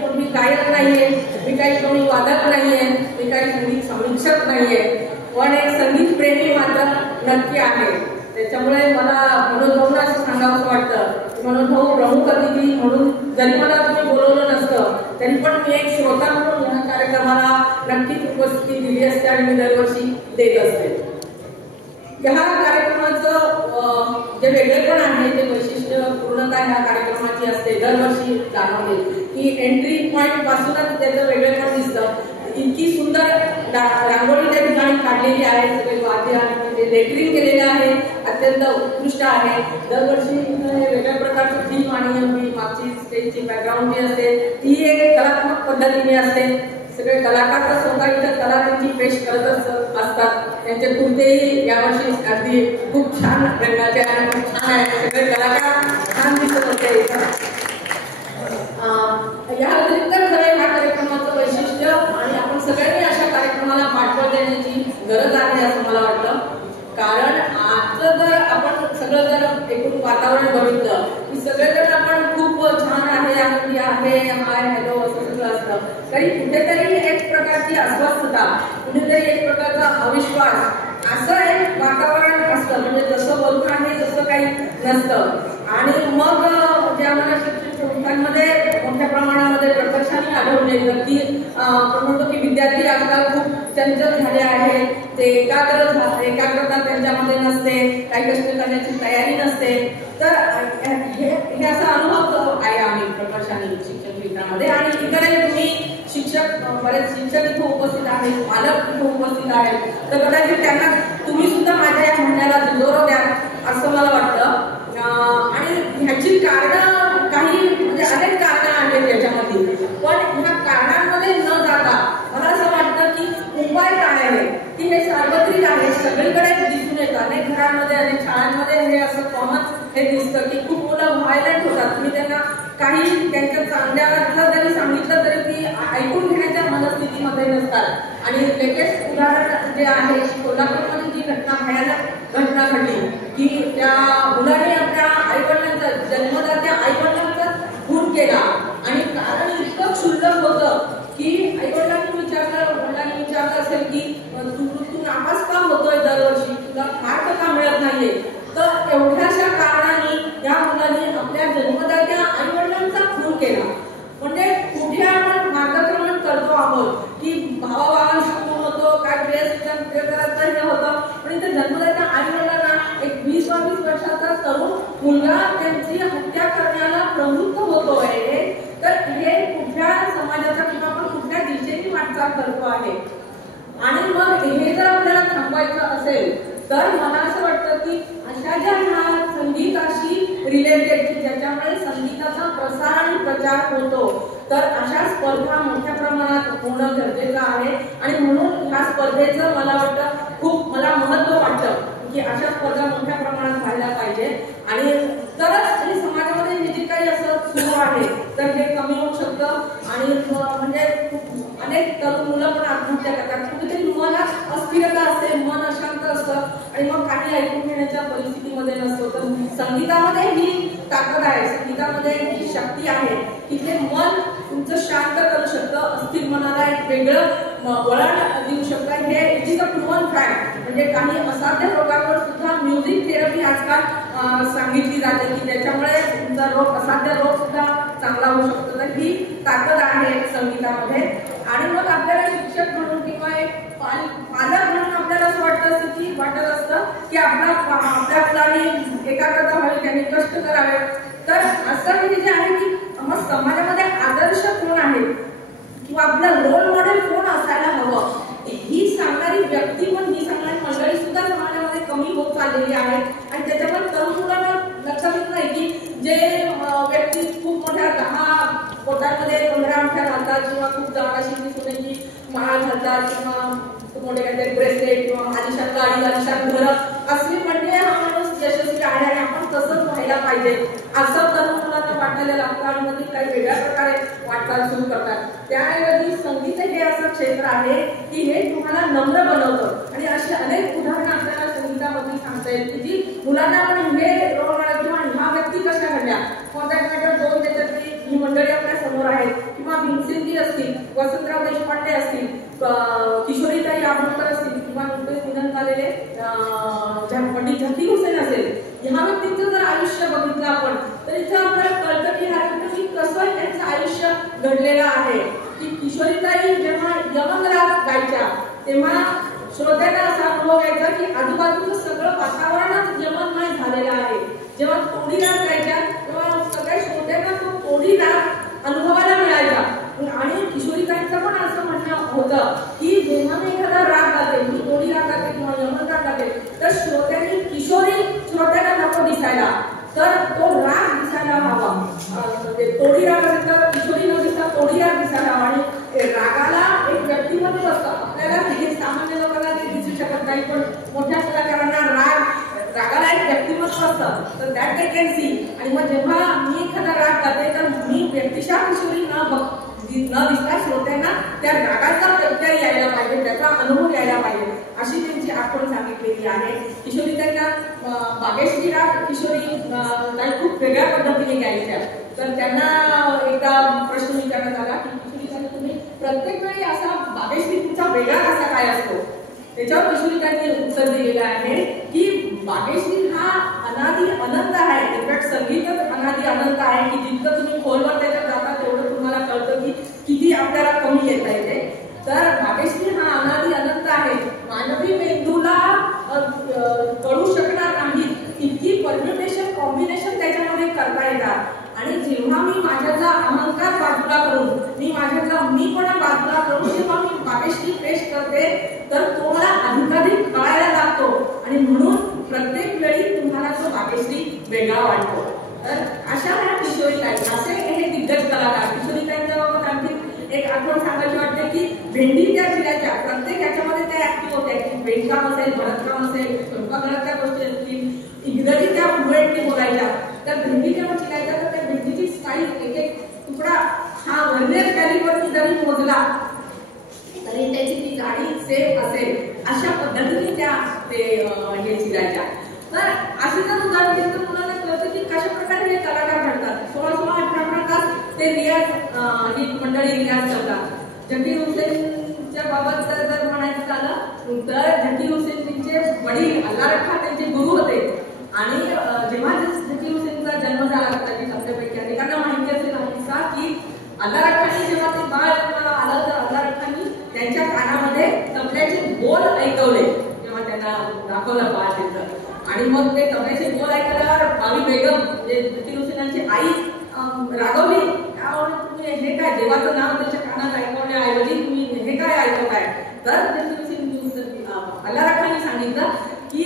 कोणी गायक नाहीये, मी काही कोणी वादक नाहीये, मी काही संगीत समीक्षक नाहीये, पण एक संगीत प्रेमी मात्र नक्की आहे. त्याच्यामुळे मला मनोज भाऊंना असं सांगावं वाटतं मनोज भाऊ प्रमुख अतिथी म्हणून जरी मला तुम्ही बोलवलं नसतं तरी पण मी एक श्रोता म्हणून या कार्यक्रमाला नक्कीच उपस्थिती दिली असते आणि मी दरवर्षी देत असते. या कार्यक्रमाचं जे वेगळेपण आहे ते वैशिष्ट्य पूर्णतः ह्या कार्यक्रमाची असते दरवर्षी जाणवते की एंट्री पॉइंट पासूनच त्याचं वेगळेपण दिसतं. इतकी सुंदर रांगोळी त्या ठिकाणी काढलेली आहे, सगळे वाद्य आणि लेटरिंग केलेलं आहे, अत्यंत उत्कृष्ट आहे. दरवर्षी वेगळ्या प्रकारचं थीम आणि मागची स्टेजची बॅकग्राऊंड जी असते ती एक कलात्मक पद्धतीने असते. सगळे कलाकार तर स्वतः इथं कला त्यांची पेश करतच असतात. त्यांचे कुर्तेही यावर्षी अगदी खूप छान रंगाचे आणि खूप छान आहेत. सगळे कलाकार छान दिसत होते. या व्यतिरिक्त खरं ह्या कार्यक्रमाचं वैशिष्ट्य आणि आपण सगळ्यांनी अशा कार्यक्रमाला पाठबळ देण्याची गरज आहे असं मला वाटतं. कारण आजचं जर आपण सगळं जर एकूण वातावरण बघितलं की सगळेजण आपण खूप छान आहे, आनंदी आहे, हाय हॅलो असं सगळं असतं तरी कुठेतरी एक प्रकारची अस्वस्थता, कुठेतरी एक प्रकारचा अविश्वास असं एक वातावरण असतं. म्हणजे जसं बोलणं आहे तसं काही नसतं. आणि मग जे आम्हाला शिक्षण संस्थांमध्ये मोठ्या प्रमाणामध्ये प्रकर्षाने आढळून येतं की आपण म्हणतो की विद्यार्थी आजकाल खूप चंचल झाले आहेत, ते एकाग्रता त्यांच्यामध्ये नसते, काही गोष्ट करण्याची तयारी नसते. तर हे असा अनुभव आहे आम्ही प्रकर्षाने शिक्षण क्षेत्रामध्ये. आणि इतरही तुम्ही शिक्षक बरेच शिक्षक इथं उपस्थित आहेत, पालक इथं उपस्थित आहेत, तर कदाचित त्यांना तुम्ही सुद्धा माझ्या या म्हणण्याला दुजोरा द्या असं मला वाटतं. कारणं काही म्हणजे अनेक कारणं आहेत त्याच्यामध्ये, पण ह्या कारणांमध्ये न जाता मला असं वाटतं की उपाय काय आहे की हे सार्वत्रिक आहे, सगळीकडे दिसून येतं. अनेक घरांमध्ये अनेक शाळांमध्ये हे असं कॉमन हे दिसतं की खूप मुलं व्हायलेंट होतात. तुम्ही त्यांना काही त्यांच्या चांगल्यातलं जरी सांगितलं तरी ती ऐकून घेण्याच्या मनस्थितीमध्ये नसतात. आणि लेटेस्ट उदाहरण जे आहे कोल्हापूरमध्ये जी भयानक घटना घडली की त्या मुलाने आपल्या आईवडिलांचा जन्मदात्या आईवडिलांचा खून केला आणि कारण इतकं क्षुल्लक होतं की आईवडिलांनी विचारलं असेल की तू नापास का होतोय दरवर्षी, तुला मार्क का मिळत नाहीये. तर एवढ्याशा कारणाने या मुलाने आपल्या जन्मदात्या आईवडिलांचा खून केला. म्हणजे कुठे आपण मार्गक्रमण करतो आहोत की भावाभावांचा खून होतो, काय ड्रेस हे होतं, पण इथे जन्मदात्या आईवडिलांना एक 20-22 वर्षाचा तरुण मुलगा त्यांची हत्या करण्याला प्रवृत्त होतोय. तर हे कुठल्या समाजाचा किंवा आपण कुठल्या दिशेने वाटचाल करतो आहे. आणि मग हे जर आपल्याला थांबवायचं असेल तर मला असं वाटतं की अशा ज्या ह्या संगीताशी रिलेटेड की ज्याच्यामुळे संगीताचा प्रसार आणि प्रचार होतो, तर अशा स्पर्धा मोठ्या प्रमाणात होणं गरजेचं आहे. आणि म्हणून ह्या स्पर्धेचं मला वाटतं खूप मला महत्त्व वाटतं की अशा स्पर्धा मोठ्या प्रमाणात व्हायला पाहिजे. आणि तरच समाजामध्ये हे जे काही असं सुरू आहे तर हे कमी होऊ शकतं. आणि म्हणजे अनेक तरुण मुलं पण आत्महत्या करतात. कुठेतरी मनात अस्थिरता असते, मन अशांत असतं आणि मग काही ऐकून घेण्याच्या परिस्थितीमध्ये नसतो. तर संगीतामध्ये ही ताकद आहे, संगीतामध्ये ही शक्ती आहे की ते मन तुमचं शांत करू शकतं, अस्थिर मनाला एक वेगळं वळण देऊ शकतं. हे it is a proven fact. म्हणजे काही असाध्य रोगांवर सुद्धा म्युझिक थेरपी आजकाल सांगितली जाते की त्याच्यामुळे तुमचा रोग असाध्य रोग सुद्धा चांगला होऊ शकतो. तर ही ताकद आहे संगीतामध्ये. आणि मग आपल्याला शिक्षक म्हणून किंवा एक पालक म्हणून आपल्याला असं वाटत असतं की आपल्या मुलांनी एकाग्रता व्हावी, त्यांनी कष्ट करावे. तर असं म्हणजे जे आहे की मग समाजामध्ये आदर्श कोण आहे किंवा आपलं रोल मॉडेल कोण असायला हवं ही सांगणारी व्यक्ती पण ही सांगणारी मंडळी सुद्धा समाजामध्ये कमी होत चाललेली आहे. आणि त्याच्यामुळे तरुण मुलांना लक्षात येत नाही की जे व्यक्ती खूप मोठ्या 10 पोटांमध्ये 15 अंगठ्या घालतात किंवा खूप जागाशी सोन्याची माळ घालतात किंवा मोठे काहीतरी ब्रेसलेट किंवा आलिशान गाडी आलिशान घरं असली म्हणजे हा माणूस यशस्वी आहे आणि आपण तसंच व्हायला पाहिजे असं तरुण मुलांना वाटायला लागतं आणि मग काही वेगळ्या प्रकारे वाटचाल सुरू करतात. त्याऐवजी संगीत हे असं क्षेत्र आहे की हे तुम्हाला नम्र बनवतं. आणि अशी अनेक उदाहरणं आपल्याला संगीतामध्ये सांगता येईल की जी मुलांना आपण हे रोल मॉडेल किंवा ह्या व्यक्ती कशा घडल्या कॉन्टॅक्ट मॅटर 2 त्याच्यातली ही मंडळी आपल्या समोर आहेत किंवा भीमसेनजी असतील, वसंतराव देशपांडे असतील, किशोरीताई आमोणकर असतील किंवा नुकतेच निधन झालेले पंडित झाकीर हुसेन असेल. ह्या व्यक्तींचं जर आयुष्य बघितलं आपण तर इथे आपल्याला कळतं की ह्या व्यक्ती कसं त्यांचं आयुष्य घडलेलं आहे. की किशोरीताई जेव्हा यमन राग गायच्या तेव्हा श्रोत्यांना असा अनुभव यायचा की आजूबाजूचं सगळं वातावरणच यमनमय झालेलं आहे. जेव्हा तोडी राग गायच्या तेव्हा सगळ्या श्रोत्यांना तो तोडी राग अनुभवायला मिळायचा. आणि किशोरीताईंचं पण असं म्हणणं होतं की जेव्हा मी एखादा राग गाते, मी तोडी राग गाते किंवा यमन राग गाते तर श्रोत्यांनी किशोरी श्रोत्यांना नको दिसायला, तर तो राग दिसायला हवा. तोडी राग असेल तर किशोरी न दिसता तोडी राग दिसायला हवा. आणि रागाला एक व्यक्तिमत्व असतं. आपल्याला हे सामान्य लोकांना ते दिसू शकत नाही, पण मोठ्या कलाकारांना रागाला एक व्यक्तिमत्व असतं. तर दॅट दे कॅन सी. आणि मग जेव्हा मी एखादा राग गाते तर मी व्यक्तिशः किशोरी न दिसता श्रोत्यांना त्या रागाचा प्रत्यय यायला पाहिजे, त्याचा अनुभव यायला पाहिजे अशी त्यांची आठवण सांगितलेली आहे. किशोरी त्यांना बागेश्री राग किशोरी खूप वेगळ्या पद्धतीने गायच्या. तर त्यांना एकदा प्रश्न विचारण्यात आला की किशोरी तुम्ही प्रत्येक वेळी असा बागेश्री तुमचा वेगळा कसा काय असतो. त्याच्यावर किशोरी त्यांनी उत्तर दिलेलं आहे की बागेश्री हा अनादी अनंत आहे. इनफॅक्ट संगीतच अनादी अनंत आहे की जितकं तुम्ही खोलवर त्याच्यात जाता तेवढं तुम्हाला कळतं की किती आपल्याला कमी येता येते. तर भाग्यश्री हा अनादी अनंत आहे. मानवी मेंदूला कळू शकणार नाही इतकी परम्युटेशन कॉम्बिनेशन त्याच्यामध्ये करता येतात. आणि जेव्हा मी माझ्याचा अहंकार बाजूला करून मी माझ्याचा मीपणा बाजूला करून जेव्हा मी भाग्यश्री पेश करते तर तो मला अधिकाधिक कळायला लागतो. आणि म्हणून प्रत्येक वेळी तुम्हाला तो भाग्यश्री वेगळा वाटतो. तर अशा ह्या किशोरीताई असे हे दिग्गज कलाकार. किशोरीताईंच्या बाबत आणखी एक आठवण सांगायची वाटते की भेंडी त्या जिल्ह्याच्या प्रत्येक याच्यामध्ये त्या ऍक्टिव्ह होत्या की वेणकाम असेल, भरतकाम असेल, स्वयंपाकघराच्या गोष्टी असतील, इंग्रजी त्या फ्लुएंटली बोलायच्या. तर भेंडी जेव्हा चिरायच्या तर त्या भेंडीची स्टाईल एक एक तुकडा हा वर्नियर कॅलिपरनी जरी मोजला तरी त्याची ती जाडी सेम असेल अशा पद्धतीने त्या ते हे चिरायच्या. तर अशी जर उदाहरण दिलं तर मुलांना कळतं की कशा प्रकारे हे कलाकार घडतात. 16-18 तास ते रियाज ही मंडळी रियाज करतात. झकीर हुसेनच्या बाबत जर म्हणायचं झालं तर झकीर हुसेनचे वडील अल्ला रखा त्यांचे गुरु होते. आणि जेव्हा झकीर हुसेनचा जन्म झाला त्याची आपल्यापैकी अनेकांना माहिती असेल किस्सा की अल्ला रखांनी जेव्हा ते बाळ जन्माला आलं तर अल्ला रखांनी त्यांच्या कानामध्ये तबल्याचे बोल ऐकवले जेव्हा त्यांना दाखवलं बाळ त्यांचं. आणि मग ते तबल्याचे बोल ऐकल्यावर भावी बेगम म्हणजे झकीर हुसेनांची आई रागवली. तुम्ही हे काय देवाचं नाव त्याच्या कानात ऐकवण्याऐवजी तुम्ही हे काय ऐकवताय. तर अल्ला रखांनी सांगितलं की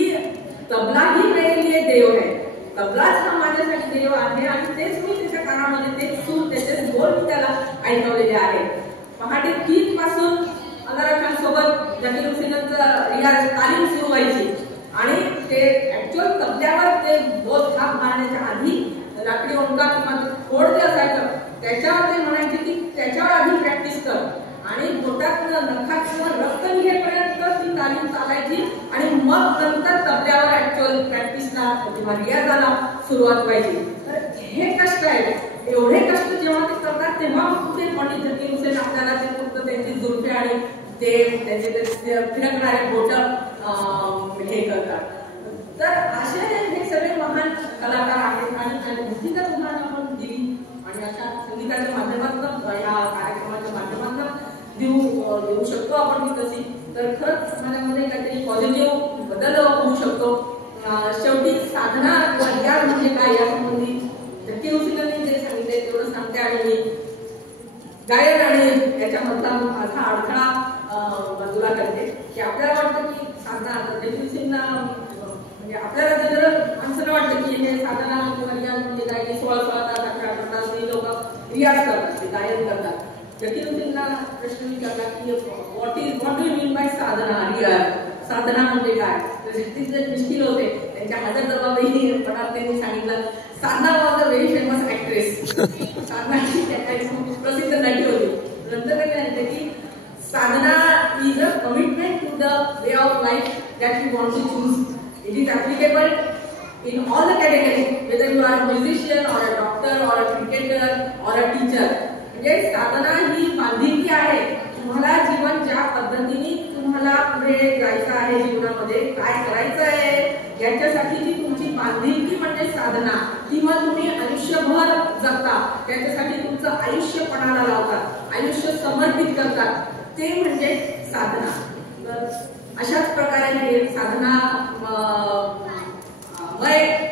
तबला ही मेरे लिए देव है, तबलाच हा माझ्यासाठी देव आहे आणि तेच मी त्याच्या कानामध्ये ते सूर त्याचे बोल मी त्याला ऐकवलेले आहे. पहाटे 3 पासून अल्ला रखांसोबत झकीर हुसेनचं रियाज तालीम सुरू व्हायची आणि ते ऍक्च्युअल तबल्यावर ते बोल थाप मारण्याच्या आधी लाकडी ओंकार किंवा खोड जे असायचं त्याच्यावर ते म्हणायचे की त्याच्यावर आधी प्रॅक्टिस कर आणि बोटातनं नखातनं रक्त निघेपर्यंत ती तालीम चालायची आणि मग नंतर तबल्यावर ऍक्च्युअल प्रॅक्टिसला किंवा रियाजाला सुरुवात व्हायची. तर हे कष्ट आहेत. एवढे कष्ट जेव्हा ते करतात तेव्हा ते पंडित झकीर हुसेन आपल्याला ते फक्त त्यांची जुल्फे आणि ते त्याचे फिरकणारे बोट हे करतात. तर असे हे सगळे महान कलाकार आहेत आणि निश्चितच उदाहरण आपण दिली आणि अशा संगीताच्या माध्यमातून या कार्यक्रमाच्या माध्यमातून देऊ शकतो आपण तशी. तर खरंच माझ्यामध्ये काहीतरी पॉझिटिव्ह बदल होऊ शकतो. शेवटी साधना किंवा म्हणजे काय यासंबंधी झकीर हुसेनने जे सांगितले तेवढं सांगते आणि मी गायन आणि याच्यामधला माझा अडथळा बाजूला करते की आपल्याला वाटतं की साधना झकीर हुसेनना म्हणजे आपल्याला जनरल माणसाला वाटतं की हे साधना किंवा रियाज म्हणजे काय 16 तास 18 तास हे लोक रियाज करतात, ते गायन करतात. झकीर हुसेनला प्रश्न विचारला की what do you mean by sadhana, riyaz, साधना म्हणजे काय. तर ते मुश्किल होते. त्यांच्या हजर जबाबही पणात त्यांनी सांगितलं Sadhana was a very famous actress. Sadhana ही त्याची खूप प्रसिद्ध नटी होती. नंतर त्यांनी सांगितलं की sadhana is a commitment to the way of life that you want to choose. It is applicable in all the categories, whether you are a musician or a doctor or a cricketer or a teacher. म्हणजे साधना ही बांधिलकी आहे. तुम्हाला जीवन ज्या पद्धतीने तुम्हाला पुढे जायचं आहे, जीवनामध्ये काय करायचं आहे याच्यासाठी जी तुमची बांधिलकी म्हणजे साधना, ती मग तुम्ही आयुष्यभर जगता, त्याच्यासाठी तुमचं आयुष्य पणाला लावतात, आयुष्य समर्पित करतात, ते म्हणजे साधना. तर अशाच प्रकारे हे साधना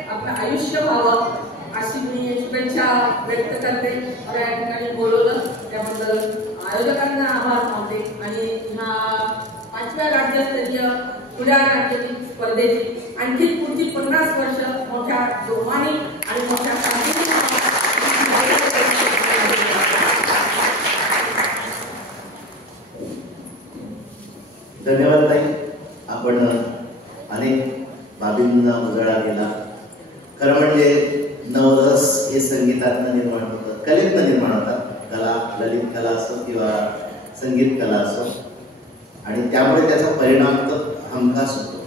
आपलं आयुष्य व्हावं अशी मी शुभेच्छा व्यक्त करते. मला या ठिकाणी बोलवलं त्याबद्दल आयोजकांना आभार मानते आणि ह्या 5व्या राज्यस्तरीय क्रीडा राज्यातील स्पर्धेची आणखी पुढची 50 वर्ष मोठ्या जोमाने आणि मोठ्या धन्यवाद ताई. आपण अनेक बाबींना उजाळा दिला. खरं म्हणजे नवरस हे संगीतातनं निर्माण होतं, कलेतनं निर्माण होतात. कला, ललित कला असो किंवा संगीत कला असो, आणि त्यामुळे त्याचा परिणाम तर हमखास होतो.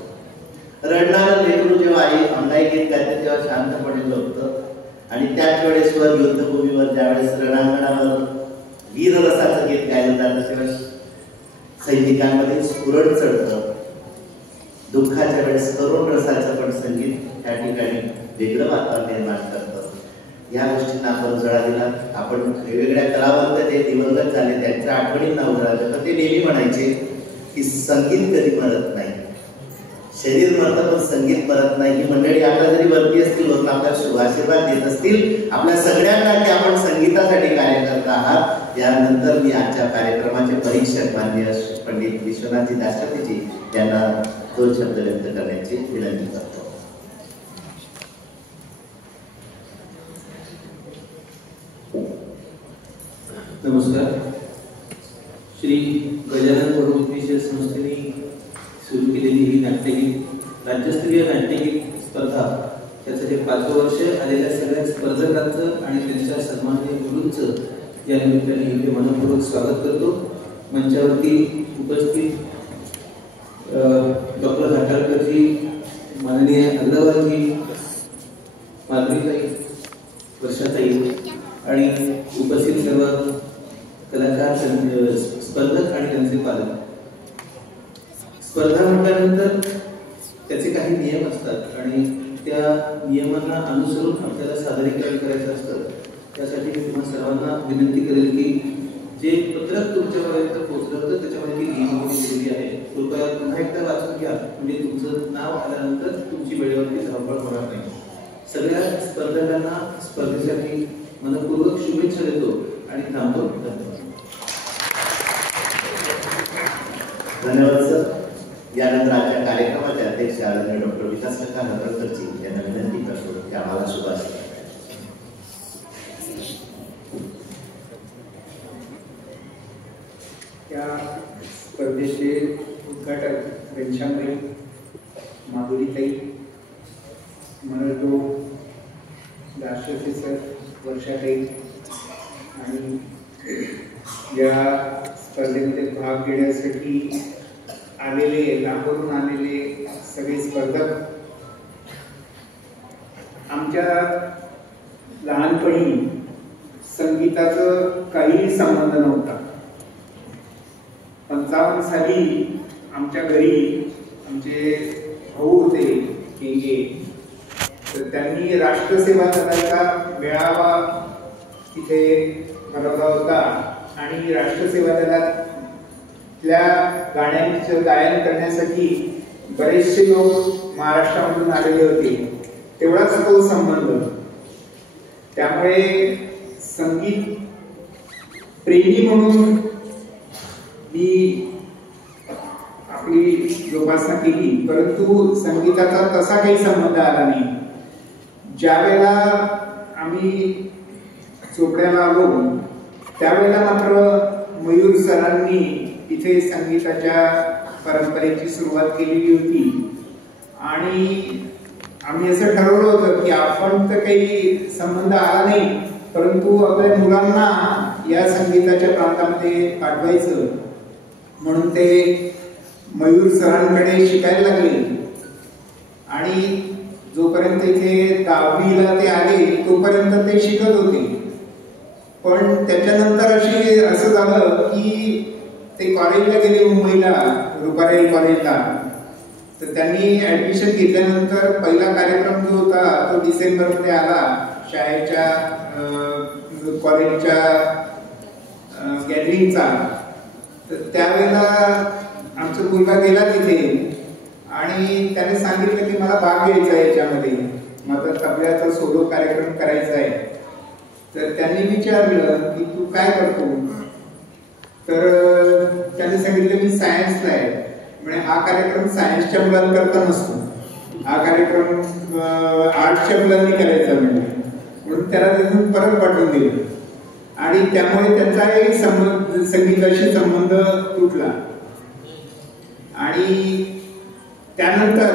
रडणारं लेकरू जेव्हा आई अंगाई गीत गाते तेव्हा शांतपणे झोपतं आणि त्याच वेळेस वर युद्धभूमीवर ज्यावेळेस रणांगणावर वीररसाचं गीत गायलं जातं तेव्हा सैनिकांमध्ये स्फुरण चढतं. दुःखाच्या वेळेस करुण रसाचं पण संगीत त्या ठिकाणी वेगळं वातावरण निर्माण करतं. या गोष्टींना आपण उजाळा दिला. आपण वेगवेगळ्या कलावंत जे दिवंगत झाले त्यांच्या आठवणींना उजाळा दिला. ते नेहमी म्हणायचे की संगीत कधी मरत नाही, शरीर मरतं पण संगीत मरत नाही. ही मंडळी आता जरी वरती असतील वरून आपल्याला शुभाशीर्वाद देत असतील, आपल्या सगळ्यांना की आपण संगीतासाठी कार्य करत आहात. यानंतर मी आजच्या कार्यक्रमाचे परीक्षक माननीय पंडित विश्वनाथजी दासपतीजी यांना 2 शब्द व्यक्त करण्याची विनंती करतो. नमस्कार. श्री गजानन प्रबोधिनी संस्थेने सुरू केलेली ही नाट्यगीत राज्यस्तरीय नाट्यगीत स्पर्धा त्याचं हे 5वं वर्ष आलेल्या सगळ्या स्पर्धकांचं आणि त्यांच्या सन्माननीय गुरूंचं या निमित्ताने इथे मनपूर्वक स्वागत करतो. मंचावरती उपस्थित डॉक्टर घाटाळकरजी, माननीय अग्रवालजी, माधुरीताई, वर्षाताई आणि उपस्थित सर्व कलाकार, स्पर्धक आणि त्यांचे पालक. स्पर्धा म्हटल्यानंतर त्याचे काही नियम असतात आणि त्या नियमांना अनुसरून आपल्याला सादरीकरण करायचं असतं. त्यासाठी मी तुम्हा सर्वांना विनंती करेल की जे पत्रक तुमच्यापर्यंत पोहोचलं होतं त्याच्यामध्ये ती नियमावली दिलेली आहे, कृपया पुन्हा एकदा वाचून घ्या, म्हणजे तुमचं नाव आल्यानंतर तुमची वेळेवरती धावपळ होणार नाही. सगळ्या स्पर्धकांना स्पर्धेसाठी मनपूर्वक शुभेच्छा देतो आणि थांबतो. धन्यवाद सर. यानंतर आजच्या कार्यक्रमाचे अध्यक्ष आदरणीय डॉक्टर विकासकाका हरकरजी यांना विनंती करतो की आम्हाला शुभाशय. या स्पर्धेचे उद्घाटक घनश्यामताई, माधुरीताई, मनोज, दाशरथी सर, वर्षाताई आणि या स्पर्धेमध्ये भाग घेण्यासाठी आलेले, लांबून आलेले सगळे स्पर्धक. आमच्या लहानपणी संगीताचं काहीही संबंध नव्हता. 55 साली आमच्या घरी आमचे भाऊ होते केंगे, तर त्यांनी राष्ट्रसेवा दलाचा मेळावा तिथे भरवला होता आणि राष्ट्रसेवा दलातल्या गाण्यांचं गायन करण्यासाठी बरेचसे लोक महाराष्ट्रामधून आलेले होते. तेवढाच तो संबंध. त्यामुळे संगीत प्रेमी म्हणून मी आपली जोपासना केली, परंतु संगीताचा तसा काही संबंध आला नाही. ज्या वेळेला आम्ही चोपड्याला आलो त्यावेळेला मात्र मयूर सरांनी इथे संगीताच्या परंपरेची सुरुवात केलेली होती आणि आम्ही असं ठरवलं होतं की आपण तर काही संबंध आला नाही, परंतु आपल्या मुलांना या संगीताच्या प्रांतामध्ये पाठवायचं म्हणून ते मयूर सरांकडे शिकायला लागले. आणि जोपर्यंत इथे 10वीला ते आले तोपर्यंत ते शिकत होते. पण त्याच्यानंतर असं झालं की ते कॉलेजला गेले, मुंबईला रुपारेल कॉलेजला. तर त्यांनी ऍडमिशन घेतल्यानंतर पहिला कार्यक्रम जो होता तो डिसेंबरमध्ये आला शाळेच्या कॉलेजच्या गॅदरिंगचा. तर त्यावेळेला आमचा मुलगा गेला तिथे आणि त्याने सांगितलं की मला भाग घ्यायचा आहे याच्यामध्ये, माझा तबल्याचा सोलो कार्यक्रम करायचा आहे. तर त्यांनी विचारलं की तू काय करतो, तर त्याने सांगितलं मी सायन्सला आहे. म्हणजे हा कार्यक्रम सायन्सच्या मुलांकरता नसतो, हा कार्यक्रम आर्ट्सच्या मुलांनी करायचा म्हणून त्याला तिथून परत पाठवून दिलं आणि त्यामुळे त्यांचाही संगीताशी संबंध तुटला. आणि त्यानंतर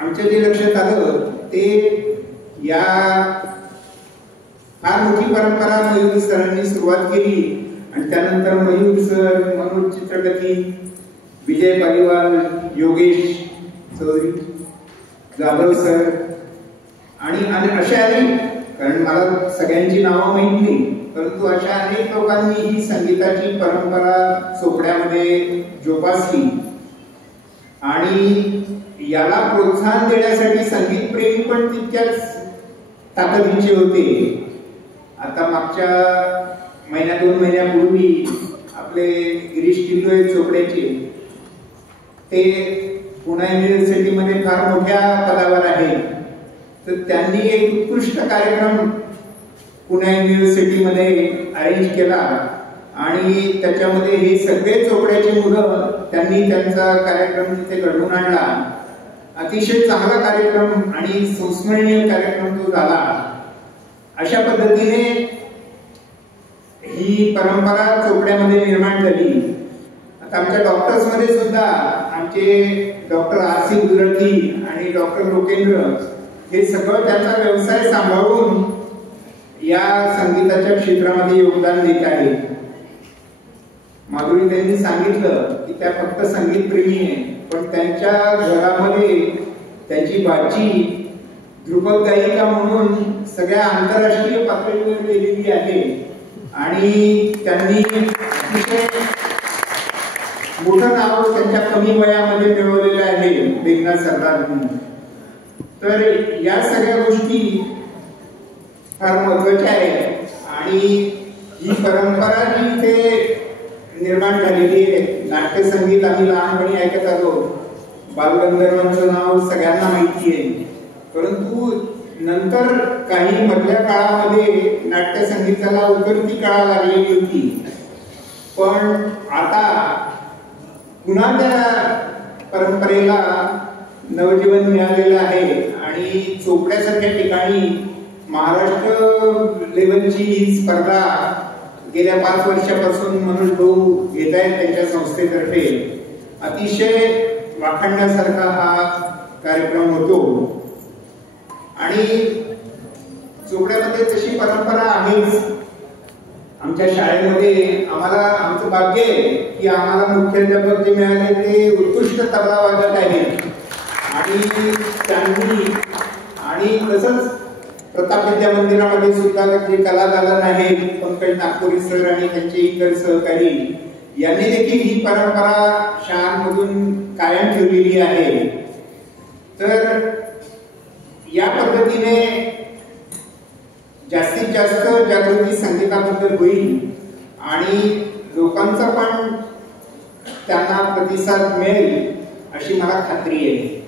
आमच्या जे लक्षात आलं ते या फार मोठी परंपरा मयूर सरांनी सुरुवात केली आणि त्यानंतर मयूर सर, मनोज चित्रपती, विजय पालिवाल, योगेश चौधरी, जाधव सर आणि अशा अनेक, कारण मला सगळ्यांची नावं माहित नाही, परंतु अशा अनेक लोकांनी ही संगीताची परंपरा चोपड्यामध्ये जोपासली. आणि याला प्रोत्साहन देण्यासाठी संगीत प्रेमी पण तितक्याच ताकदीचे होते. आता मागच्या 2 महिन्यापूर्वी आपले गिरीश किल्लोळे चोपड्याचे, ते पुणे युनिव्हर्सिटीमध्ये फार मोठ्या पदावर आहेत. तर त्यांनी एक उत्कृष्ट कार्यक्रम पुणे युनिव्हर्सिटीमध्ये अरेंज केला आणि त्याच्यामध्ये हे सगळे चोपड्याची मुलं त्यांनी त्यांचा कार्यक्रम तिथे घडवून आणला. अतिशय चांगला कार्यक्रम आणि संस्मरणीय कार्यक्रम तो झाला. अशा पद्धतीने ही परंपरा चोपड्यामध्ये निर्माण झाली. आता आमच्या डॉक्टर्स मध्ये सुद्धा आमचे डॉक्टर आर.सी. गुजराती आणि डॉक्टर लोकेंद्र हे सगळं त्यांचा व्यवसाय सांभाळून या संगीताच्या क्षेत्रामध्ये योगदान देत आहेत. माधुरी त्यांनी सांगितलं की त्या फक्त संगीत प्रेमी आहे, पण त्यांच्या घरामध्ये त्यांची बाची ध्रुपद गायिका म्हणून सगळ्या आंतरराष्ट्रीय पातळीवर गेलेली आहे आणि त्यांनी मोठं नाव त्यांच्या कमी वयामध्ये मिळवलेलं आहे मेघना सरदारनी. तर या सगळ्या गोष्टी फार महत्वाच्या आहेत आणि ही परंपरा जी इथे निर्माण झालेली आहे. नाट्यसंगीत आम्ही लहानपणी ऐकत आलो, बालगंधर्वांचं नाव सगळ्यांना माहिती आहे, परंतु नंतर काही मधल्या काळामध्ये नाट्यसंगीताला उतरती काळा लागलेली होती. पण आता पुन्हा त्या परंपरेला नवजीवन मिळालेलं आहे आणि चोपड्यासारख्या ठिकाणी महाराष्ट्र लेवलची ही स्पर्धा गेल्या 5 वर्षापासून मनोज भाऊ घेत आहेत त्यांच्या संस्थेतर्फे. अतिशय वाखाणण्यासारखा हा कार्यक्रम होतो आणि चोपड्यामध्ये तशी परंपरा आहेच. आमच्या शाळेमध्ये आम्हाला आमचं भाग्य आहे की आम्हाला मुख्याध्यापक जे मिळाले ते उत्कृष्ट तबला वादक आहेत आणि त्यांनी आणि तसंच प्रताप विद्या मंदिरामध्ये सुद्धा जे कलादालन आहे पंकज नागपुरी सर आणि त्यांचे इतर सहकारी यांनी देखील ही परंपरा शाळांमधून कायम ठेवलेली आहे. तर या पद्धतीने जास्तीत जास्त जागृती संगीताबद्दल होईल आणि लोकांचा पण त्यांना प्रतिसाद मिळेल अशी मला खात्री आहे.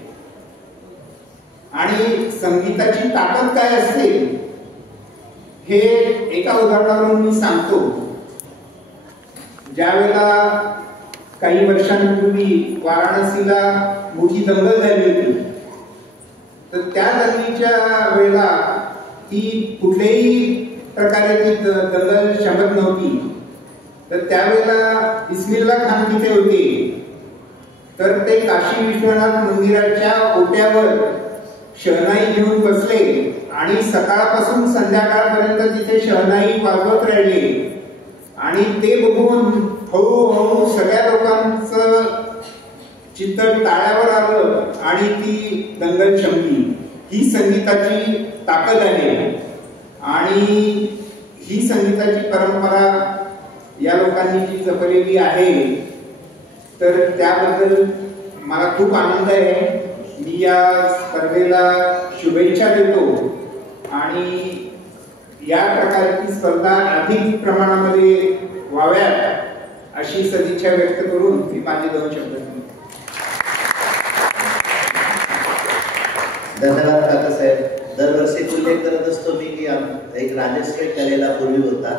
आणि संगीताची ताकद काय असते हे एका उदाहरणावरून मी सांगतो. ज्यावेळेला काही वर्षांपूर्वी वाराणसीला मोठी दंगल झाली होती, तर त्या दंगलीच्या वेळेला ती कुठल्याही प्रकारे ती दंगल शमत नव्हती. तर त्यावेळेला बिस्मिल्ला खान तिथे होते. तर ते काशी विश्वनाथ मंदिराच्या ओट्यावर शहनाई घेऊन बसले आणि सकाळपासून संध्याकाळपर्यंत तिथे शहनाई वाजवत राहिले आणि ते बघून हळूहळू सगळ्या लोकांचं चित्त टाळ्यावर आलं आणि ती दंगल शमली. ही संगीताची ताकद आहे आणि ही संगीताची परंपरा या लोकांनी जी जपलेली आहे, तर त्याबद्दल मला खूप आनंद आहे. मी या स्पर्धेला शुभेच्छा देतो आणि या प्रकारची स्पर्धा अधिक प्रमाणामध्ये व्हाव्यात अशी सदिच्छा व्यक्त करून मी माझे 2 शब्द सांगतो. धन्यवाद काकासाहेब. दरवर्षी उल्लेख करत असतो मी की एक राजश्री कलेला पूर्वी होता.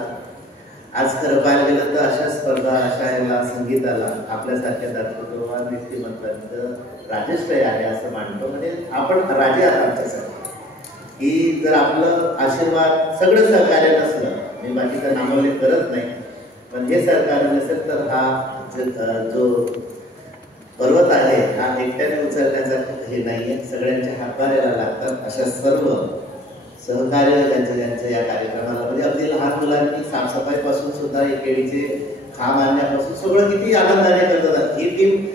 आज खरं पाहायला गेलं तर अशा स्पर्धा, अशा याला संगीताला आपल्यासारख्या दाखवतो व्यक्तिमत्वाचं राजश्रय आहे असं मानतो. म्हणजे आपण राजे आहात आमच्यासाठी की जर आपलं आशीर्वाद सगळं सहकार्य नसलं, मी बाकीचा नामोल्लेख करत नाही, पण हे सहकार्य नसेल तर हा जो पर्वत आहे हा एकट्याने उचलण्याचा हे नाहीये, सगळ्यांच्या हातभाराला लागतात. अशा सर्व सहकार्य त्यांचं या कार्यक्रमाला, म्हणजे अगदी लहान मुलांनी साफसफाईपासून सुद्धा एक केळीचे खांब आणण्यापासून सगळं किती आनंदाने करतात. ही टीम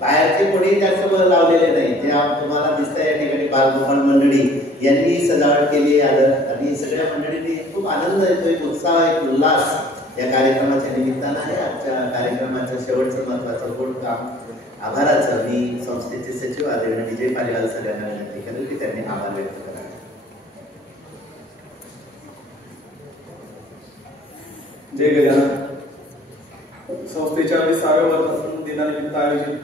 बाहेरचे कोणी जास्त लावलेले नाही, ते तुम्हाला दिसतंय या ठिकाणी बालगोपाळ मंडळी यांनी सजावट केली आहे आणि सगळ्या मंडळींनी खूप आनंद येतो, एक उत्साह, एक उल्हास या कार्यक्रमाच्या निमित्तानं आहे. आजच्या कार्यक्रमाचं शेवटचं महत्वाचं गोड काम आभाराचं मी संस्थेचे सचिव आदरणीय विजय पालीवाल सगळ्यांना विनंती करेल की त्यांनी आभार व्यक्त करावे. जय गजानन. संस्थेच्या 20व्या वर्धापन दिनानिमित्त आयोजित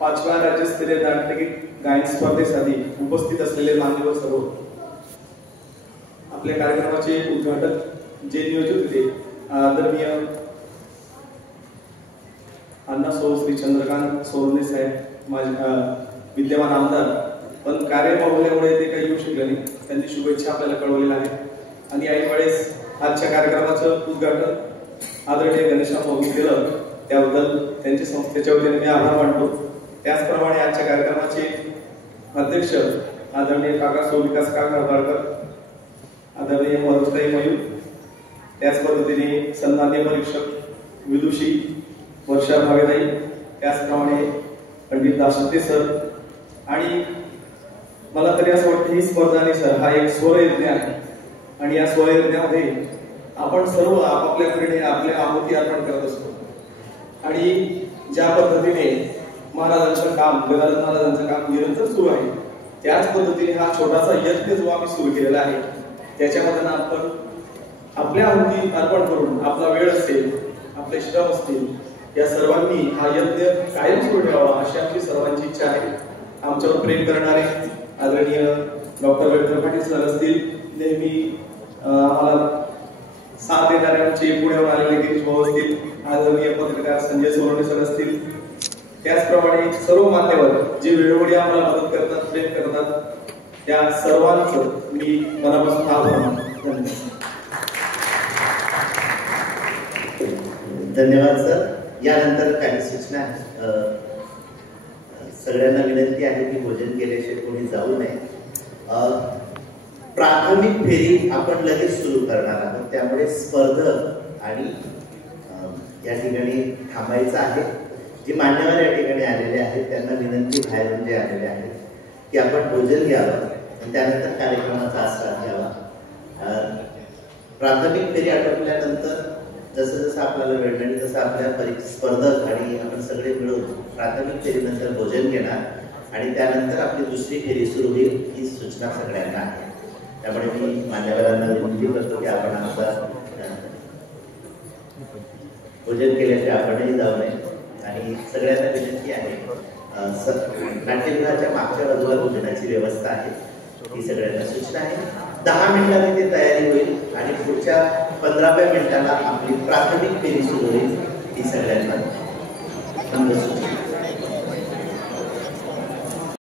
5व्या राज्यस्तरीय नाट्यगीत गायन स्पर्धेसाठी उपस्थित असलेले मान्यवर सर्व, आपल्या कार्यक्रमाचे उद्घाटक जे नियोजित होते आदरणीय अण्णा सौ श्री चंद्रकांत सोरणे साहेब, माझे विद्यमान आमदार, पण कार्यबहुल्यामुळे ते काही येऊ शकले नाही. त्यांनी शुभेच्छा आपल्याला कळवलेल्या आहेत. आणि ऐन वेळेस आजच्या कार्यक्रमाचं उद्घाटन आदरणीय गणेशराव भाऊंनी केलं, त्याबद्दल त्यांच्या संस्थेच्या वतीने मी आभार मानतो. त्याचप्रमाणे आजच्या कार्यक्रमाचे अध्यक्ष आदरणीय काका सौ विकास काका हरदाळकर, आदरणीय मनोजताई मयूर, त्याच पद्धतीने सन्माननीय परीक्षक विदुषी वर्षा भावेताई, त्याचप्रमाणे पंडित दासते सर, आणि मला तरी असं वाटतं ही स्पर्धा नाही सर, हा एक स्वरयज्ञ आहे आणि या स्वरयज्ञामध्ये आपण सर्व आपापल्या परीने आपल्या आहुती अर्पण करत असतो. आणि ज्या पद्धतीने महाराजांचं काम, गजानन महाराजांचं काम निरंतर सुरू आहे, त्याच पद्धतीने हा छोटासा यज्ञ जो आम्ही सुरू केलेला आहे त्याच्यामध्ये आपण आपल्या आहुती अर्पण करून आपला वेळ असेल, आपले श्रम असतील, या सर्वांनी हा यज्ञ कायम सुरू ठेवावा अशी आमची सर्वांची इच्छा आहे. आमच्यावर प्रेम करणारे आदरणीय डॉक्टर वेंकट पाटील सर असतील, नेहमी आम्हाला साथ देणारे आमचे पुण्यावर आलेले गिरीश भाऊ असतील, आदरणीय पत्रकार संजय सोनवणे सर असतील, त्याचप्रमाणे सर्व मान्यवर जे वेळोवेळी आम्हाला मदत करतात, प्रेम करतात, त्या सर्वांचं मी मनापासून आभार मानतो. धन्यवाद सर. यानंतर काही सूचना सगळ्यांना विनंती आहे की भोजन केल्याशिवाय कोणी जाऊ नये. प्राथमिक फेरी आपण लगेच सुरू करणार आहोत, त्यामुळे स्पर्धक आणि या ठिकाणी थांबायचं आहे. जे मान्यवर या ठिकाणी आलेले आहेत त्यांना विनंती बाहेरून जे आलेले आहेत की आपण भोजन घ्यावं आणि त्यानंतर कार्यक्रमाचा आस्वाद घ्यावा. प्राथमिक फेरी आटोपल्यानंतर जसं जसं आपल्याला वेळ मिळेल तसं आपल्या स्पर्धक आणि आपण सगळे मिळून प्राथमिक फेरीनंतर भोजन घेणार आणि त्यानंतर आपली दुसरी फेरी सुरू होईल, ही सूचना सगळ्यांना आहे. त्यामुळे मी मान्यवरांना विनंती करतो की आपण आमचा भोजन केल्याशिवाय आपणही जाऊ नये. आणि सगळ्यांना विनंती आहे, नाट्यगृहाच्या मागच्या बाजूला भोजनाची व्यवस्था आहे, ही सगळ्यांना सूचना आहे. 10 मिनिटांनी ते तयारी होईल आणि पुढच्या 15व्या मिनिटाला आपली प्राथमिक फेरी सुरू होईल, ही सगळ्यांना